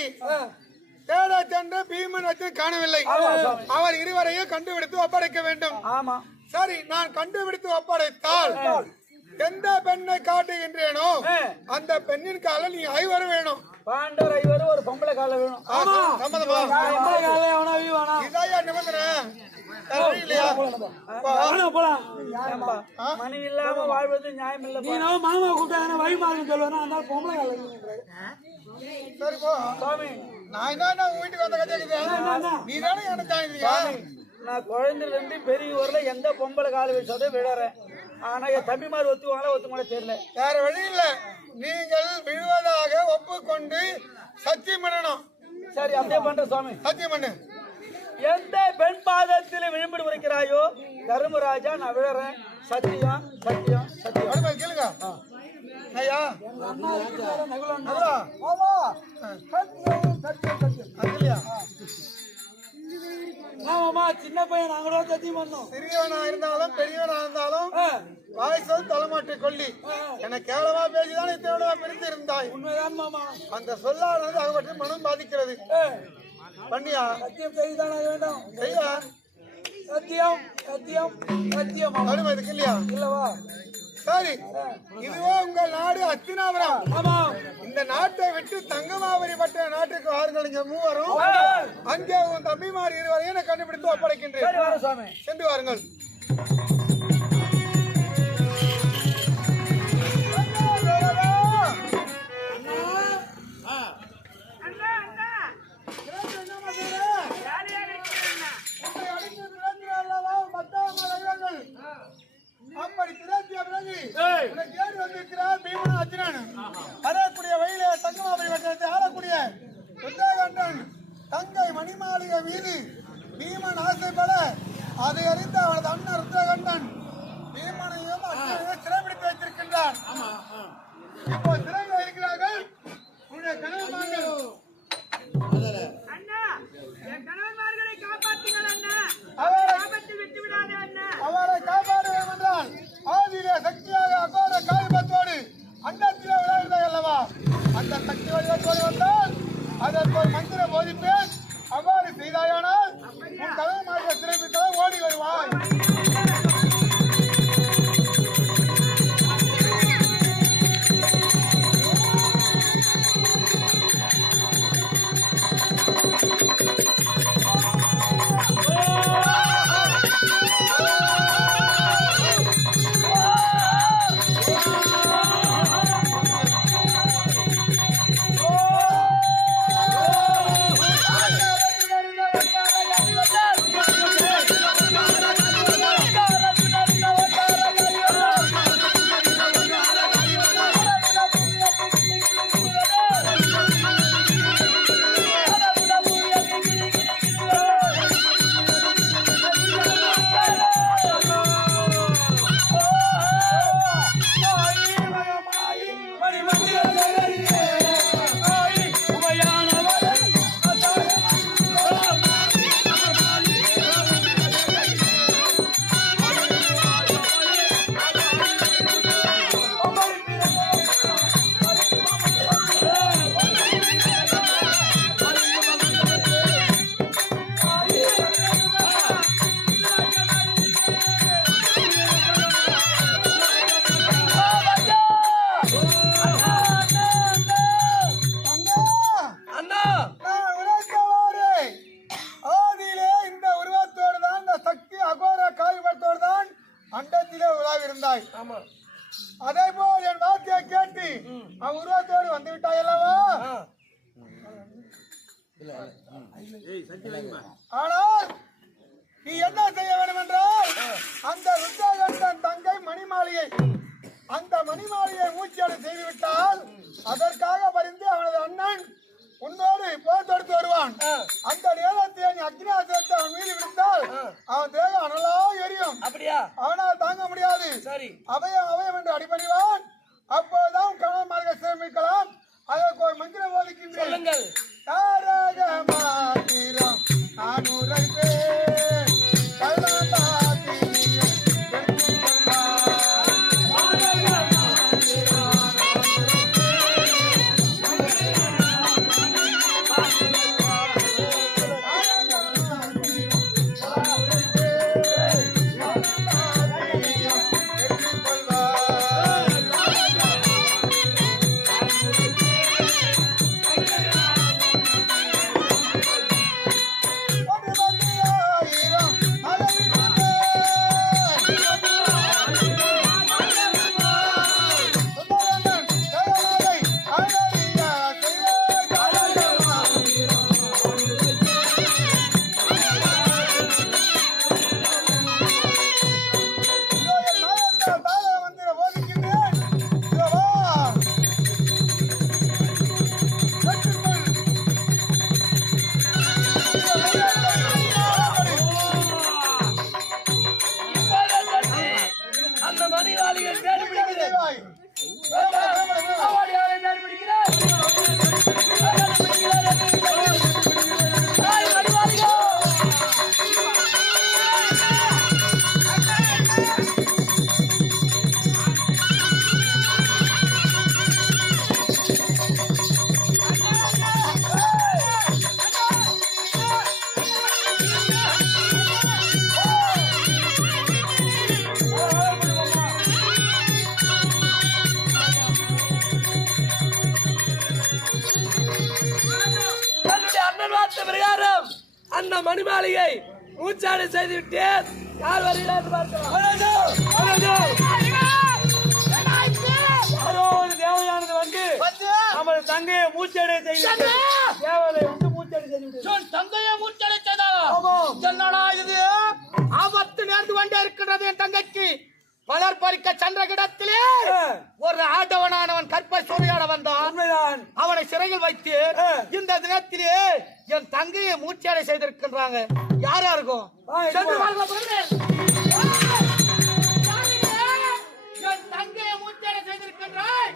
தேட சென்று பீமன் காணவில்லை. அவர் இருவரையும் கண்டுபிடித்து ஒப்படைக்க வேண்டும். ஆமா சரி, நான் கண்டுபிடித்து ஒப்படைத்தால் எந்த பெண்ணை காட்டுகின்றேனோ அந்த பெண்ணின் கால நீ ஐவரு வேணும். பாண்டவர் ஐவரு, ஒரு பொம்பளை கால வேணும். மனைவி இல்லாம வாழ்வது நியாயம் இல்லை. மாமா கூட்டாங்க வழி மாறும் சொல்லுவேன். அதனால பொம்பளை கால சரி போ சுவாமி. நான் என்ன வீட்டுக்கு வந்த கதை நீ தானே எனக்கு. நான் குழந்தைல இருந்து பெரிய ஊர்ல எந்த பொம்பளை கால வச்சதை விடுறேன். ஆனா என் தம்பிமார் ஒத்துவாங்களா ஒத்துமாட தெரியல. வேற வழி இல்ல, நீங்கள் விழுவதாக ஒப்புக்கொண்டு சத்தியம் பண்ணணும். சரி அப்படியே பண்ற சுவாமி. சத்தியம் பண்ணு. எந்த பெண் பாதத்தில் விழும்படி உரைக்கிறாயோ தர்மராஜா நான் விழுறேன். சத்தியம் சத்தியம் சத்தியம். கேளுங்க ஐயா. ஆமாமா, சின்ன பையன் நாங்களோ சத்தியம் பண்ணோம். சிறியவனா இருந்தாலும் பெரியவனா இருந்தாலும் வாய்ச்சல் தலைமாட்டை கொல்லி என்னை கேவலமா பேசிதான் தேவலமா பிரித்து இருந்தாய். உண்மைதான் மாமா. அந்த சொல்லானது அவற்றை மனம் பாதிக்கிறது. பண்ணியா? சத்தியம் செய்தான வேண்டும். செய்யா? சத்தியம் சத்தியம் சத்தியம். அதுக்கு இல்லையா? இல்லவா? சரி, இதுவோ உங்கள் நாடு அத்தினாபுரம். ஆமா. இந்த நாட்டை விட்டு தங்கமாவரி பட்ட நாட்டுக்கு வாருங்கள். இங்க மூவரும் அங்கே உன் தம்பிமார் இருவரையும் கண்டுபிடித்து ஒப்படைக்கின்றேன். சென்று வாருங்கள். அப்படி திராட்சிய பிறகு தேடி வந்திருக்கிறார் பீமன் அர்ஜுனன். வரக்கூடிய வழியில தங்கமாபுரி வட்டத்தை ஆளக்கூடிய ருத்ரகண்டன் தங்கை மணிமாளிகை மீது பீமன் ஆசைப்பட அதை அறிந்த அவனது அண்ணன் ருத்ரகண்டன் பீமனையும் அர்ஜுனையும் சிறைபிடித்து வைத்திருக்கின்றார். இப்போ சிறையில் இருக்கிறார்கள் உன்னுடைய கணவன்மார்கள். அவரை காப்பாற்ற வேண்டும் என்றால் ஆதியிலே சக்தியாக அகோர காய்பத்தோடு அண்டத்திலே விளையாடுகிறாய் அல்லவா? அந்த சக்தி வடிவத்தோடு வந்தால் அதற்கு ஒரு மந்திர போதிப்பேன். அவ்வாறு செய்தாயானால் உன் கணவன்மார்கள் சிறைப்பித்ததை ஓடி வருவாய். விட்டாய். அதே போல் என் வார்த்தையை கேட்டு அவன் உருவத்தோடு வந்து விட்டாய் அல்லவா? ஆனால் நீ என்ன செய்ய வேண்டும் என்றால் அந்த ருத்ராகண்டன் தங்கை மணிமாளிகை அந்த மணிமாளிகை மூச்சோடு செய்துவிட்டால் அதற்காக பரிந்து அவனது அண்ணன் உன்னோடு போர் தொடுத்து வருவான். அந்த நேரத்தில் நீ அக்னியாசத்தை அவன் மீது விடுத்தால் அவன் தேகம் அனலா எரியும். அப்படியா? அவனால் தாங்க முடியாது. சரி, அபயம் அபயம் என்று அடிபணிவான். அப்போதுதான் கணவன் மார்க்க சேமிக்கலாம். அதற்கு ஒரு மந்திரம் ஒதுக்கின்றேன். தாரக மாத்திரம் நான் உரைப்பேன். அந்த மணிமாளிகை மூச்சாடை செய்து விட்டேன். யார் வருகிறார் தேவையானது வந்து நமது தங்கையை மூச்சடை செய்து தேவதை வந்து மூச்சடை செய்து தங்கையை மூச்சடை செய்தாலும் என்னடா இது ஆபத்து நேர்ந்து கொண்டே இருக்கிறது. என் தங்கைக்கு மலர் பறிக்க சென்ற இடத்திலே ஒரு ஆடவனானவன் கற்பை சூறையாட வந்தான். அவனை சிறையில் வைத்து இந்த தினத்திலே என் தங்கையை மூச்சடை செய்திருக்கின்றாங்க. யாரா இருக்கும்? என் தங்கையை மூச்சடை செய்திருக்கின்றாய்.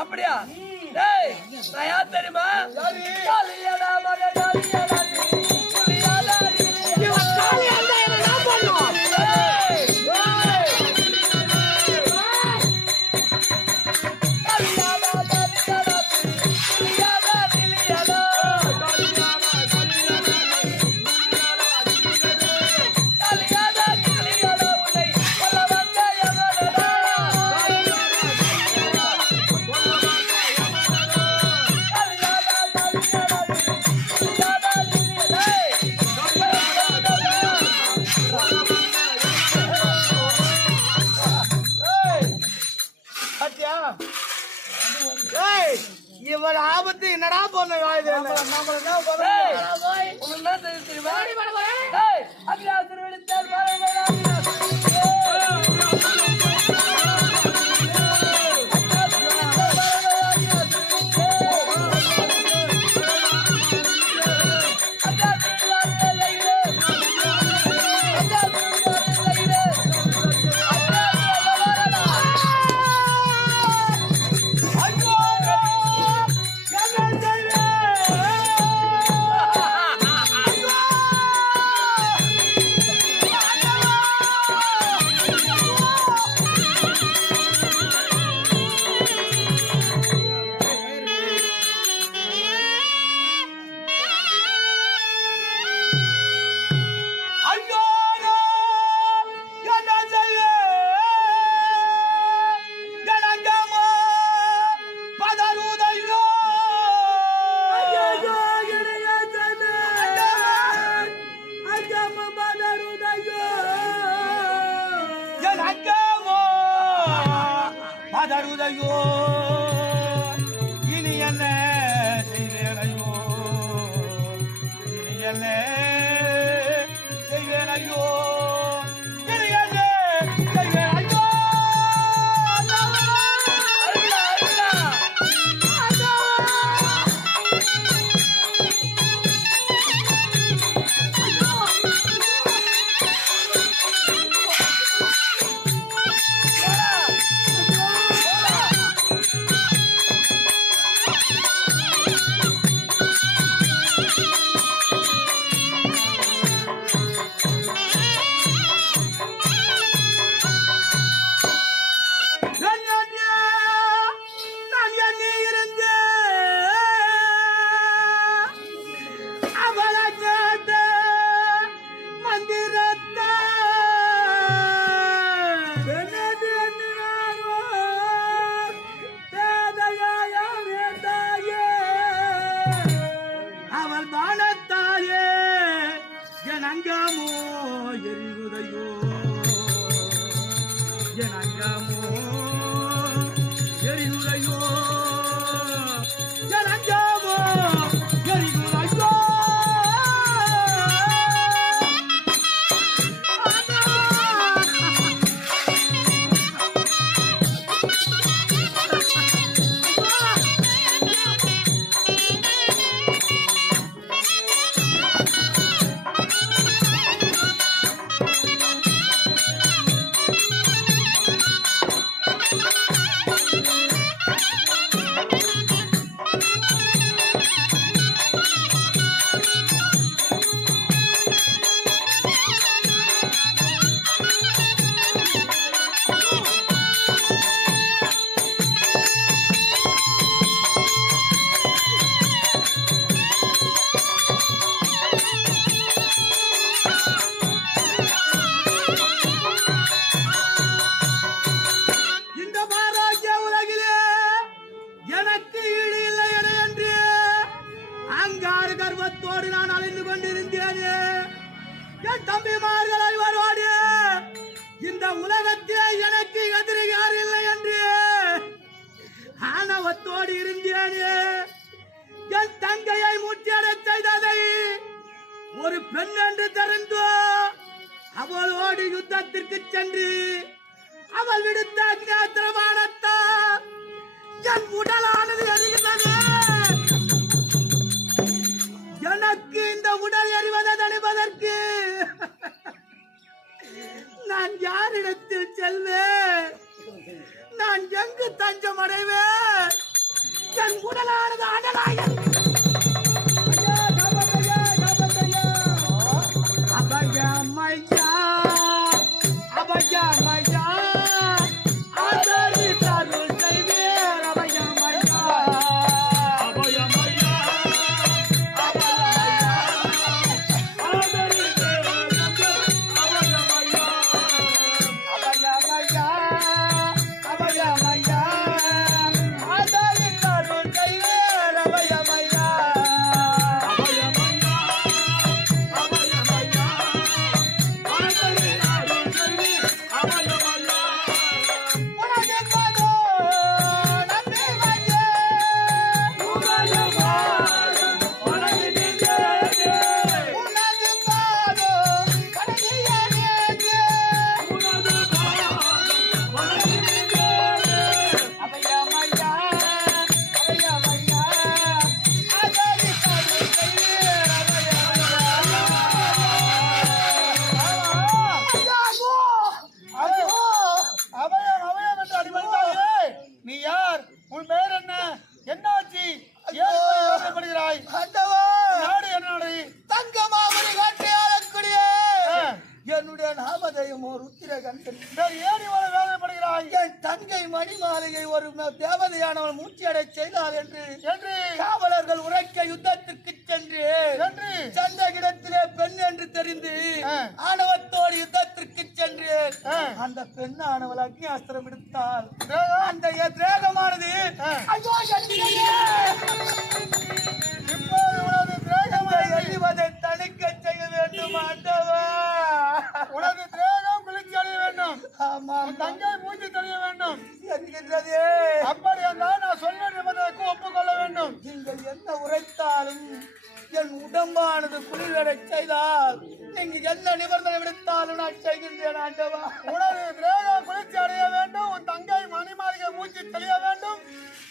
அப்படியா? தெரியுமா? இவர் ஆபத்து என்னடா பண்ண என்ன செய்வேன் ஐயோ இது என்ன செய்வேன் ஐயோ ஒரு பெண் என்று தெரிந்தோ அவளோடு யுத்தத்திற்கு சென்று அவள் விடுத்த அக்னியாத்திரமானத்தால் என் உடலானது எரிகிறது. எனக்கு இந்த உடல் எரிவதை தணிப்பதற்கு நான் யாரிடத்தில் செல்வேன்? நான் எங்கு தஞ்சம் அடைவேன்? என் உடலானது அனலாக தங்கை மணிமாலையை ஒரு தேவதையானவள் மூச்சியடை செய்தாள் என்று காவலர்கள் உரைக்க யுத்தத்திற்கு சென்று சந்த இடத்திலே பெண் என்று தெரிந்து ஆணவத்தோடு யுத்தத்திற்கு சென்று அந்த பெண்ணானவள் அக்னியாஸ்திரம் விடுத்தாள். அந்த திரேகமானது எறிவதை தணிக்க செய்ய வேண்டும். ஆண்டவா, உனது திரேகம் குளிர்ச்சி அடைய வேண்டும். ஆமாம், தங்கை மூச்சு தெரிய வேண்டும் என்கின்றதே. அப்படி என்றால் நான் சொல்வேன் என்பதற்கு ஒப்புக்கொள்ள வேண்டும். நீங்கள் என்ன உரைத்தாலும் என் உடம்பானது குளிரடச் செய்தால் இங்கு என்ன நிபந்தனை விடுத்தாலும் நான் செய்கின்றேன் ஆண்டவா. உனது தேகம் குளிர்ச்சி அடைய வேண்டும், உன் தங்கை மணிமாளிகை மூச்சு தெளிய வேண்டும்.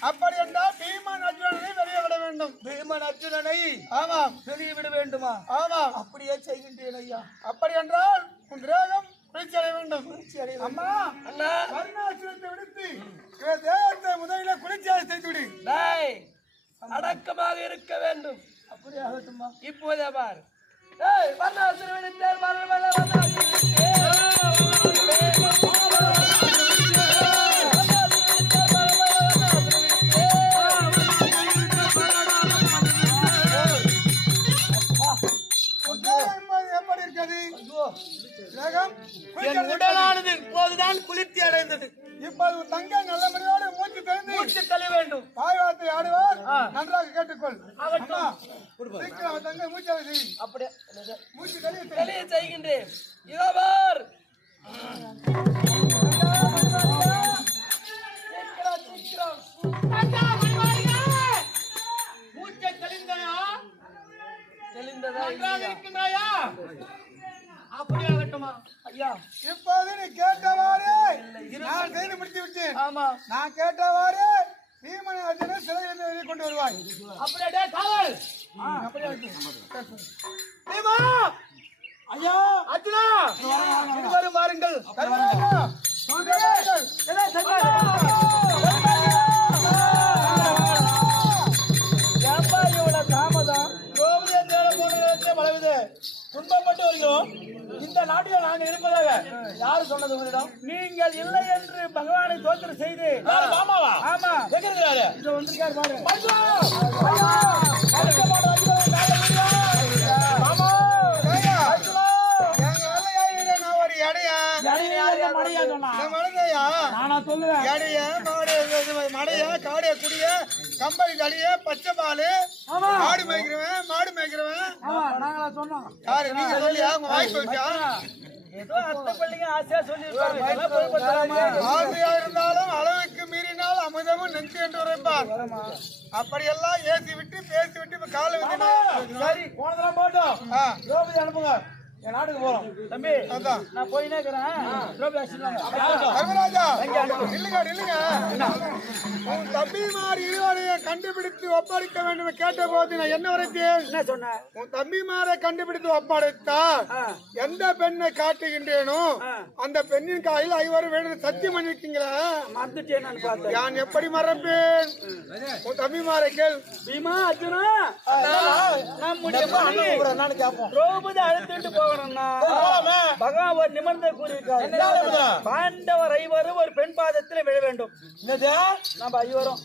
அப்படி என்றால் பீமன் அர்ஜுனனை வெளியே விட வேண்டும். பீமன் அர்ஜுனனை ஆமாம் வெளியே விட வேண்டுமா? ஆமாம். அப்படியே செய்கின்றேன் ஐயா. அப்படி என்றால் உன் தேகம் குளிர்ச்சி அடைய வேண்டும். அம்மா அண்ணா கருணாசுரத்தை விடுத்து இவர் தேகத்தை முதலில குளிர்ச்சியாக செய்து விடு. அடக்கமாக இருக்க வேண்டும். அப்படியே ஆகட்டுமா? இப்போதே பார். வர்ணாசுரன் விடுத்தேன், வர்ணாசுரன் எப்படி இருக்கிறது தேகம்? என் உடலானது இப்போதுதான் குளிர்ச்சி அடைந்தது. இப்போது உன் தங்கை நல்லபடியோடு மூச்சு தெரிந்து மூச்சு தள்ள வேண்டும். தாய் வார்த்தை ஆடுவார். நன்றாக கேட்டுக்கொள். ஆகட்டும். அம்மா, சீக்கிரம் அவன் தங்கை மூச்சாவை செய். அப்படியே மூச்சு தெளிய செய். தெளிய செய்கின்றேன். இதோ பார். மூச்சை தெளிந்தாயா? தெளிந்ததா? இருக்கின்றாயா? அப்படியாகட்டுமா ஐயா? இப்போது நீ கேட்டவாறு நான் செய்து முடித்து விட்டேன். ஆமா. நான் கேட்டவாறு பீமனை அர்ஜுனை சிறையில் எழுதி கொண்டு வருவாய். அப்படியே காவல். பீமா! ஐயா அர்ஜுனா! இருவரும் வாருங்கள். தர்மராஜா, சுந்தரேசன், துன்பப்பட்டு வருகிறோம். இந்த நாட்டில் நாங்கள் இருப்பதாக யாரு சொன்னது உங்களிடம்? நீங்கள் இல்லை என்று பகவானை தோற்று செய்து மாமாவா? ஆமா. கேட்கிறாரு. இது வந்திருக்காரு பாரு. கம்பளி கடிய பச்சை பாலு மாடு மேய்க்கிறவன் மாடு மேய்க்கிறவன் யாரு நீங்க சொல்லியா உங்க வாய் சொல்லியா? ஆசையா இருந்தாலும் அளவுக்கு மீறினால் அமுதமும் நெஞ்சு என்று உரைப்பார். அப்படியெல்லாம் ஏசி விட்டு பேசி விட்டு இப்ப கால வந்து சரி போனதெல்லாம் போட்டோம். திரௌபதி அனுப்புங்க. என் நாட்டுக்கு போறோம். தம்பி நான் போயினே இருக்கிறேன். தர்மராஜா இல்லைங்க இல்லைங்க உன் தம்பிமார் இருவரையும் கண்டுபிடித்து ஒப்படைக்க வேண்டும் கேட்ட போது நான் என்ன வரைத்தேன்? என்ன சொன்னேன்? உன் தம்பிமாரை கண்டுபிடித்து ஒப்படைத்தால் எந்த பெண்ணை காட்டுகின்றேனோ அந்த பெண்ணின் காயில் ஐவரும் வேண்டும் சத்தியம் பண்ணிருக்கீங்களா? மறந்துட்டேன்னு பார்த்தேன். நான் எப்படி மறப்பேன்? உன் தம்பிமாரை கேள். பீமா அர்ஜுனா நம்முடைய திரௌபதி அழைத்துட்டு போகணும்னா பகவான் ஒரு நிபந்தனை கூறியிருக்காரு. பாண்டவர் ஐவரும் ஒரு பெண் பாதத்தில் விழ வேண்டும். நம்ம ஐவரும்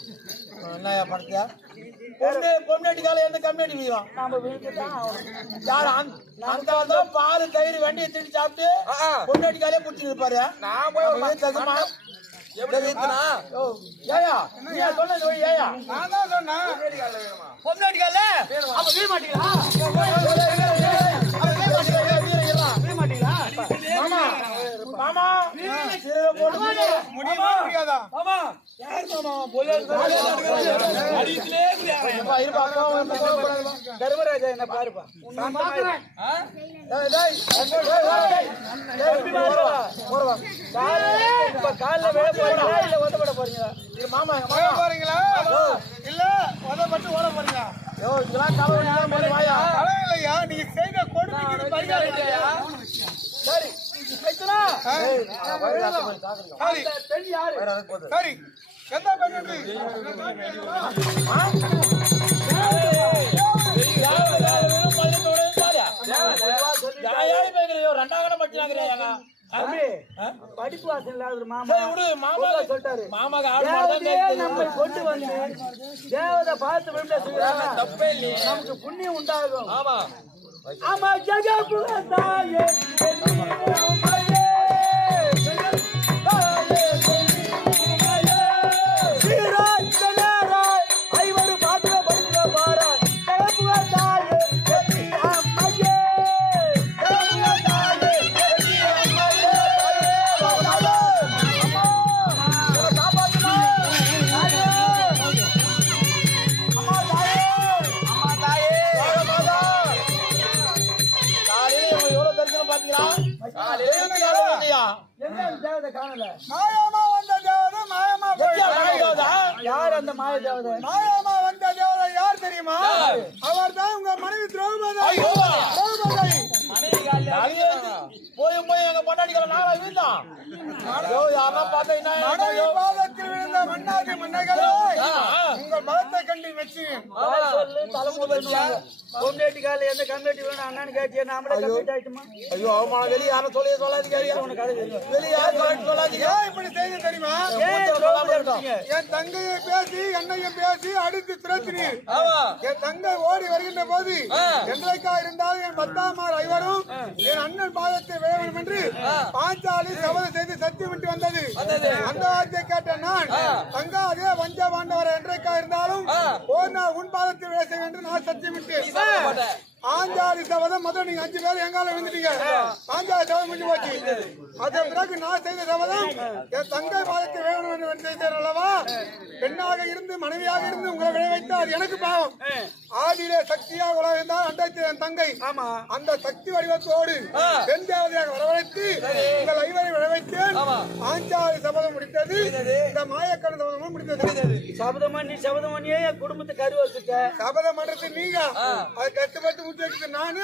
பொண்ணாட்டிக்கால எந்த கம்யூனிட்டி வீரம் நாம வீட்டுக்கு பால் தயிர் வெண்டையை திட்டு சாப்பிட்டு பொண்ணாட்டிக்காலே குடிச்சு இருப்பாரு. நான் போய் தகுமா ஏயா நீ சொன்னது ஏயா? நான் தான் சொன்னேன் பொண்ணாட்டிக்கால அப்ப வீர மாட்டீங்களா? மாமா முடியுமா முடியாதா? மாமா யார் மாமா தர்மராஜா என்ன பாருப்பா காலில் விழ போறீங்களா இல்ல ஒத்தப்பட போறீங்களா? மாமா போறீங்களா இல்ல உதப்பட்டு ஓட போறீங்களா? இதெல்லாம் கவலையா? இல்லையா நீங்க செய்த கொடுமைக்கு பரிகாரம். சரி பெண் யாரு? சரி எந்த பெண்? படிப்பு வாசல் இல்லாத மாமா சொல்லிட்டாரு. நம்மை கொண்டு வந்து தேவதை பார்த்து நமக்கு புண்ணியம் உண்டாகும். ஆமா ஜெகபுரதாயே ஐவரு பாத்திர படிக்கிற பாரா ஜெகபுரதாயே அம்மையே காணல. மாயமா வந்த தேவதை மாயமா போயிட்டாங்க. யார் அந்த மாய தேவதை? மாயமா வந்த தேவதை யார் தெரியுமா? அவர் தான் உங்க மனைவி திரௌபதி. போய் போய் எங்க பொண்டாட்டிகளை நாளா வீழ்ந்தான். யாரா பார்த்தா என்ன மனைவி பாதத்தில் விழுந்த மன்னாதி மன்னர்களே, உங்கள் பலத்தை கண்டு வச்சு சொல்லு தலைமுறை பொண்டாட்டி கால எந்த கம்பெட்டி வேணும் அண்ணன் கேட்டியா? நாமளே கம்பெட்டி ஆயிட்டுமா? ஐயோ அவமான வெளியே யாரும் சொல்லியே சொல்லாதீங்க. வெளியே யாரும் சொல்லாதீங்க. ஏன் இப்படி செய்ய தெரியுமா? என் தங்கையை பேசி என்னையும் பேசி அடித்து துரத்தினீர். என் தங்கை ஓடி வருகின்ற போது என்றைக்கா இருந்தாலும் என் 10ஆம் ஐவரும் என் அண்ணன் பாதத்தை விழ வேண்டும் என்று பாஞ்சாலி சபதம் செய்து சத்தியம் விட்டு வந்தது. அந்த வார்த்தையை கேட்ட நான், தங்கா அதே வஞ்ச பாண்டவர் என்றைக்கா இருந்தாலும் ஒரு நாள் உன் பாதத்தை விழ செய்ய வேண்டும் நான் சத்தியம் விட்டு பாஞ்சாலி சபதம் முதல் நீங்க 5 பேர் எங்கால விழுந்துட்டீங்க. பாஞ்சாலி சபதம் முடிஞ்சு போச்சு. அதன் பிறகு நான் செய்த சபதம் என் தங்கை பாதத்தை வேணும் என்று செய்தேன் அல்லவா? பெண்ணாக இருந்து மனைவியாக இருந்து உங்களை விளை வைத்து அது எனக்கு பாவம். ஆதியிலே சக்தியாக உலக இருந்தால் அண்டைத்து என் தங்கை அந்த சக்தி வடிவத்தோடு பெண் தேவதையாக வரவழைத்து உங்கள் ஐவரை விளை வைத்தேன். பாஞ்சாலி சபதம் முடித்தது. இந்த மாயக்கண் சபதமும் முடித்தது. சபதம் பண்ணி என் குடும்பத்தை கரு வச்சுட்ட. சபதம் பண்றது நீங்க, அது கட்டுப்பட்டு முட்டு நானு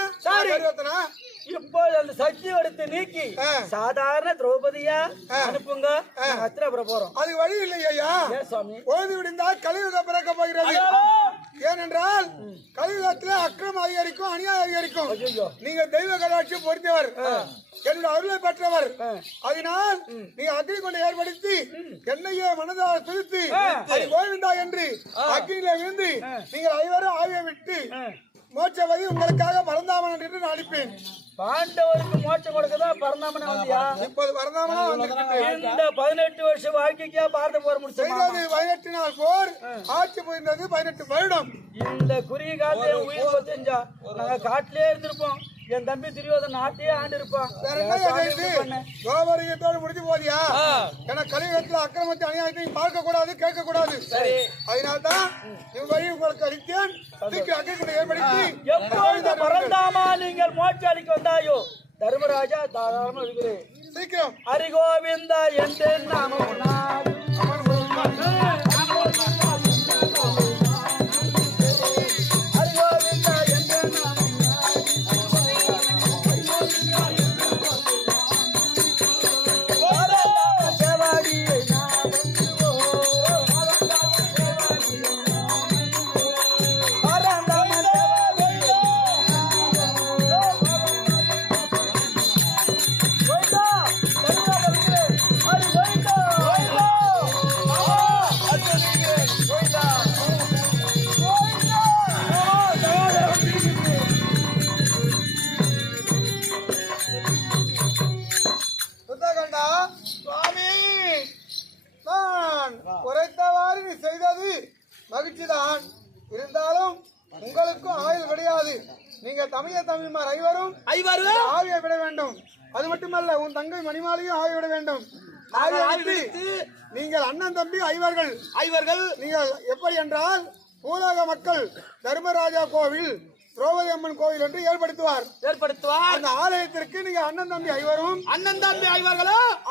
இப்போ அந்த சக்தி எடுத்து நீக்கி சாதாரண திரௌபதியா அனுப்புங்க. அத்திரபுரம் போறோம். அது வழி இல்லையா சுவாமி? பொழுது விடிந்தால் கலியுகம் பிறக்க போகிறது. ஏனென்றால் கலியுகத்துல அக்கிரமம் அதிகரிக்கும், அநியாயம் அதிகரிக்கும். நீங்க தெய்வ கடாட்சி பொறுத்தவர், என்னுடைய அருளை பெற்றவர். அதனால் நீங்க அக்னி கொண்டு ஏற்படுத்தி என்னையே மனதால் துதித்து கோவிந்தா என்று அக்னியில விழுந்து நீங்கள் ஐவரும் ஆவியை விட்டு மோட்சவதி உங்களுக்காக பரந்தாமன் என்று நான் அளிப்பேன். பாண்டவருக்கு மோட்சம் கொடுக்கதான் பரந்தாமனா வந்தியா? இப்போது பரந்தாமனா வந்திருக்கின்றேன். இந்த 18 வருஷம் வாழ்க்கைக்கா பாரத போர் முடிச்சது. 18 நாள் போர் ஆட்சி புரிந்தது 18 வருடம். இந்த குறுகிய காலத்தை உயிர் செஞ்சா நாங்க காட்டிலே இருந்திருப்போம். என் தம்பி துரியோதன் நாட்டையே ஆண்டு இருப்பான். கோபரியத்தோடு முடிஞ்சு போதியா? ஏன்னா கலியுகத்தில் அக்கிரமத்தை அநியாயத்தை பார்க்க கூடாது, கேட்க கூடாது. அதனால்தான் இவ்வழி உங்களுக்கு அளித்தேன். ஏற்படுத்தி எப்பொழுது பரந்தாமா நீங்கள் மோட்சம் அளிக்க வந்தாயோ தர்மராஜா தாராளமா இருக்கிறேன். சீக்கிரம் ஹரிகோவிந்தா என்று நாமம் குறைத்தவாறு நீ செய்தது மகிழ்ச்சிதான். இருந்தாலும் உங்களுக்கும் ஆயுள் கிடையாது. நீங்க தம்பிமார் ஐவரும் ஆவியை விட வேண்டும். அது மட்டுமல்ல உன் தங்கை மணிமாலையும் ஆவி விட வேண்டும். நீங்கள் அண்ணன் தம்பி ஐவர்கள் நீங்கள் எப்படி என்றால் பூலோக மக்கள் தர்மராஜா கோவில் திரௌபதி அம்மன் கோவில் என்று ஏற்படுத்துவார். அந்த ஆலயத்திற்கு நீங்க அண்ணன் தம்பி ஐவரும்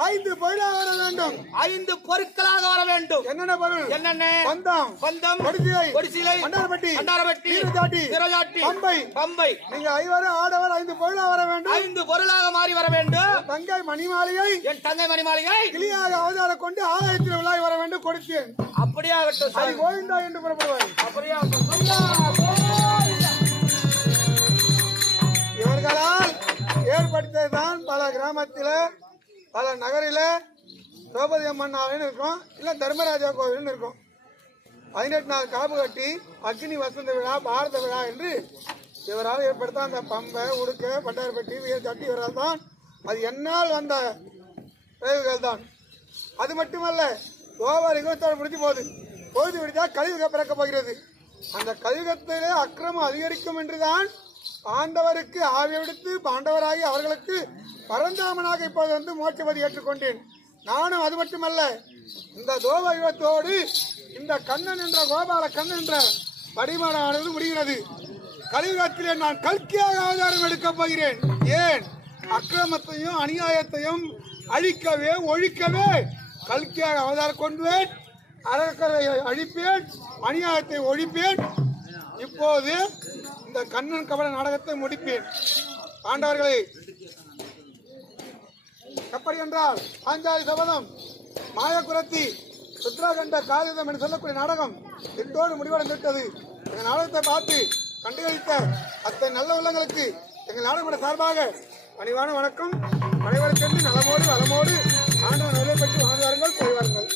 5 பொருளாக வர வேண்டும். 5 பொருட்களாக வர வேண்டும். என்னென்ன பொருள்? என்னென்ன? பந்தம், கொடிசிலை, அண்டாரப்பட்டி, வீரஜாட்டி, பம்பை. நீங்க ஐவரும் ஆடவர் 5 பொருளாக வர வேண்டும். 5 பொருளாக மாறி வர வேண்டும். தங்கை மணிமாலையை என் தங்கை மணிமாளிகை கிளியாக அவதார கொண்டு ஆலயத்தில் விழாய் வர வேண்டும். கொடுத்தேன். அப்படியாகட்டும். அது கோவிந்தா என்று புறப்படுவார். இவர்களால் ஏற்படுத்ததான் பல கிராமத்தில பல நகரில திரௌபதி அம்மன் ஆலயம் இருக்கும், இல்ல தர்மராஜா கோவில் இருக்கும். 18 நாள் காப்பு கட்டி அக்னி வசந்த விழா, பாரத விழா என்று இவரால் ஏற்படுத்த அந்த பம்பை, உடுக்க, பட்டாரப்பட்டி, வீரச்சாட்டி இவரால் தான். அது என்னால் வந்த விளைவுகள் தான். அது மட்டுமல்ல கோபால் யுகத்தோடு முடிஞ்சு போகுது. பொழுது விடுத்தா கலியுகம் பிறக்க போகிறது. அந்த கலியுகத்திலே அக்கிரமம் அதிகரிக்கும் என்றுதான் பாண்டவருக்கு ஆவி விடுத்து பாண்டவராகி அவர்களுக்கு பரந்தாமனாக இப்போது வந்து மோட்சவதி ஏற்றுக்கொண்டேன். நானும் அது மட்டுமல்ல இந்த தோபயுகத்தோடு இந்த கண்ணன் என்ற கோபால கண்ணன் என்ற படிமானது முடிகிறது. கலியுகத்திலே நான் கல்கியாக அவதாரம் எடுக்கப் போகிறேன். ஏன்? அக்கிரமத்தையும் அநியாயத்தையும் அழிக்கவே ஒழிக்கவே கல்கியாக அவதாரம் கொண்டுவேன். அரக்கரை அழிப்பேன், அநியாயத்தை ஒழிப்பேன். இப்போது இந்த கண்ணன் கபட நாடகத்தை முடிப்பேன். பாண்டவர்களே, எப்படி என்றால் பாஞ்சாலி சபதம், மாயக்குரத்தி, சுத்ராகண்ட காகிதம் என்று சொல்லக்கூடிய நாடகம் இத்தோடு முடிவடைந்துவிட்டது. இந்த நாடகத்தை பார்த்து கண்டுகளித்த அத்தனை நல்ல உள்ளங்களுக்கு எங்கள் நாடகமன்ற சார்பாக பணிவான வணக்கம். அனைவருக்கும் நலமோடு வளமோடு ஆண்டவன் நிலை பெற்று வாழ்வாருங்கள், போய் வாருங்கள்.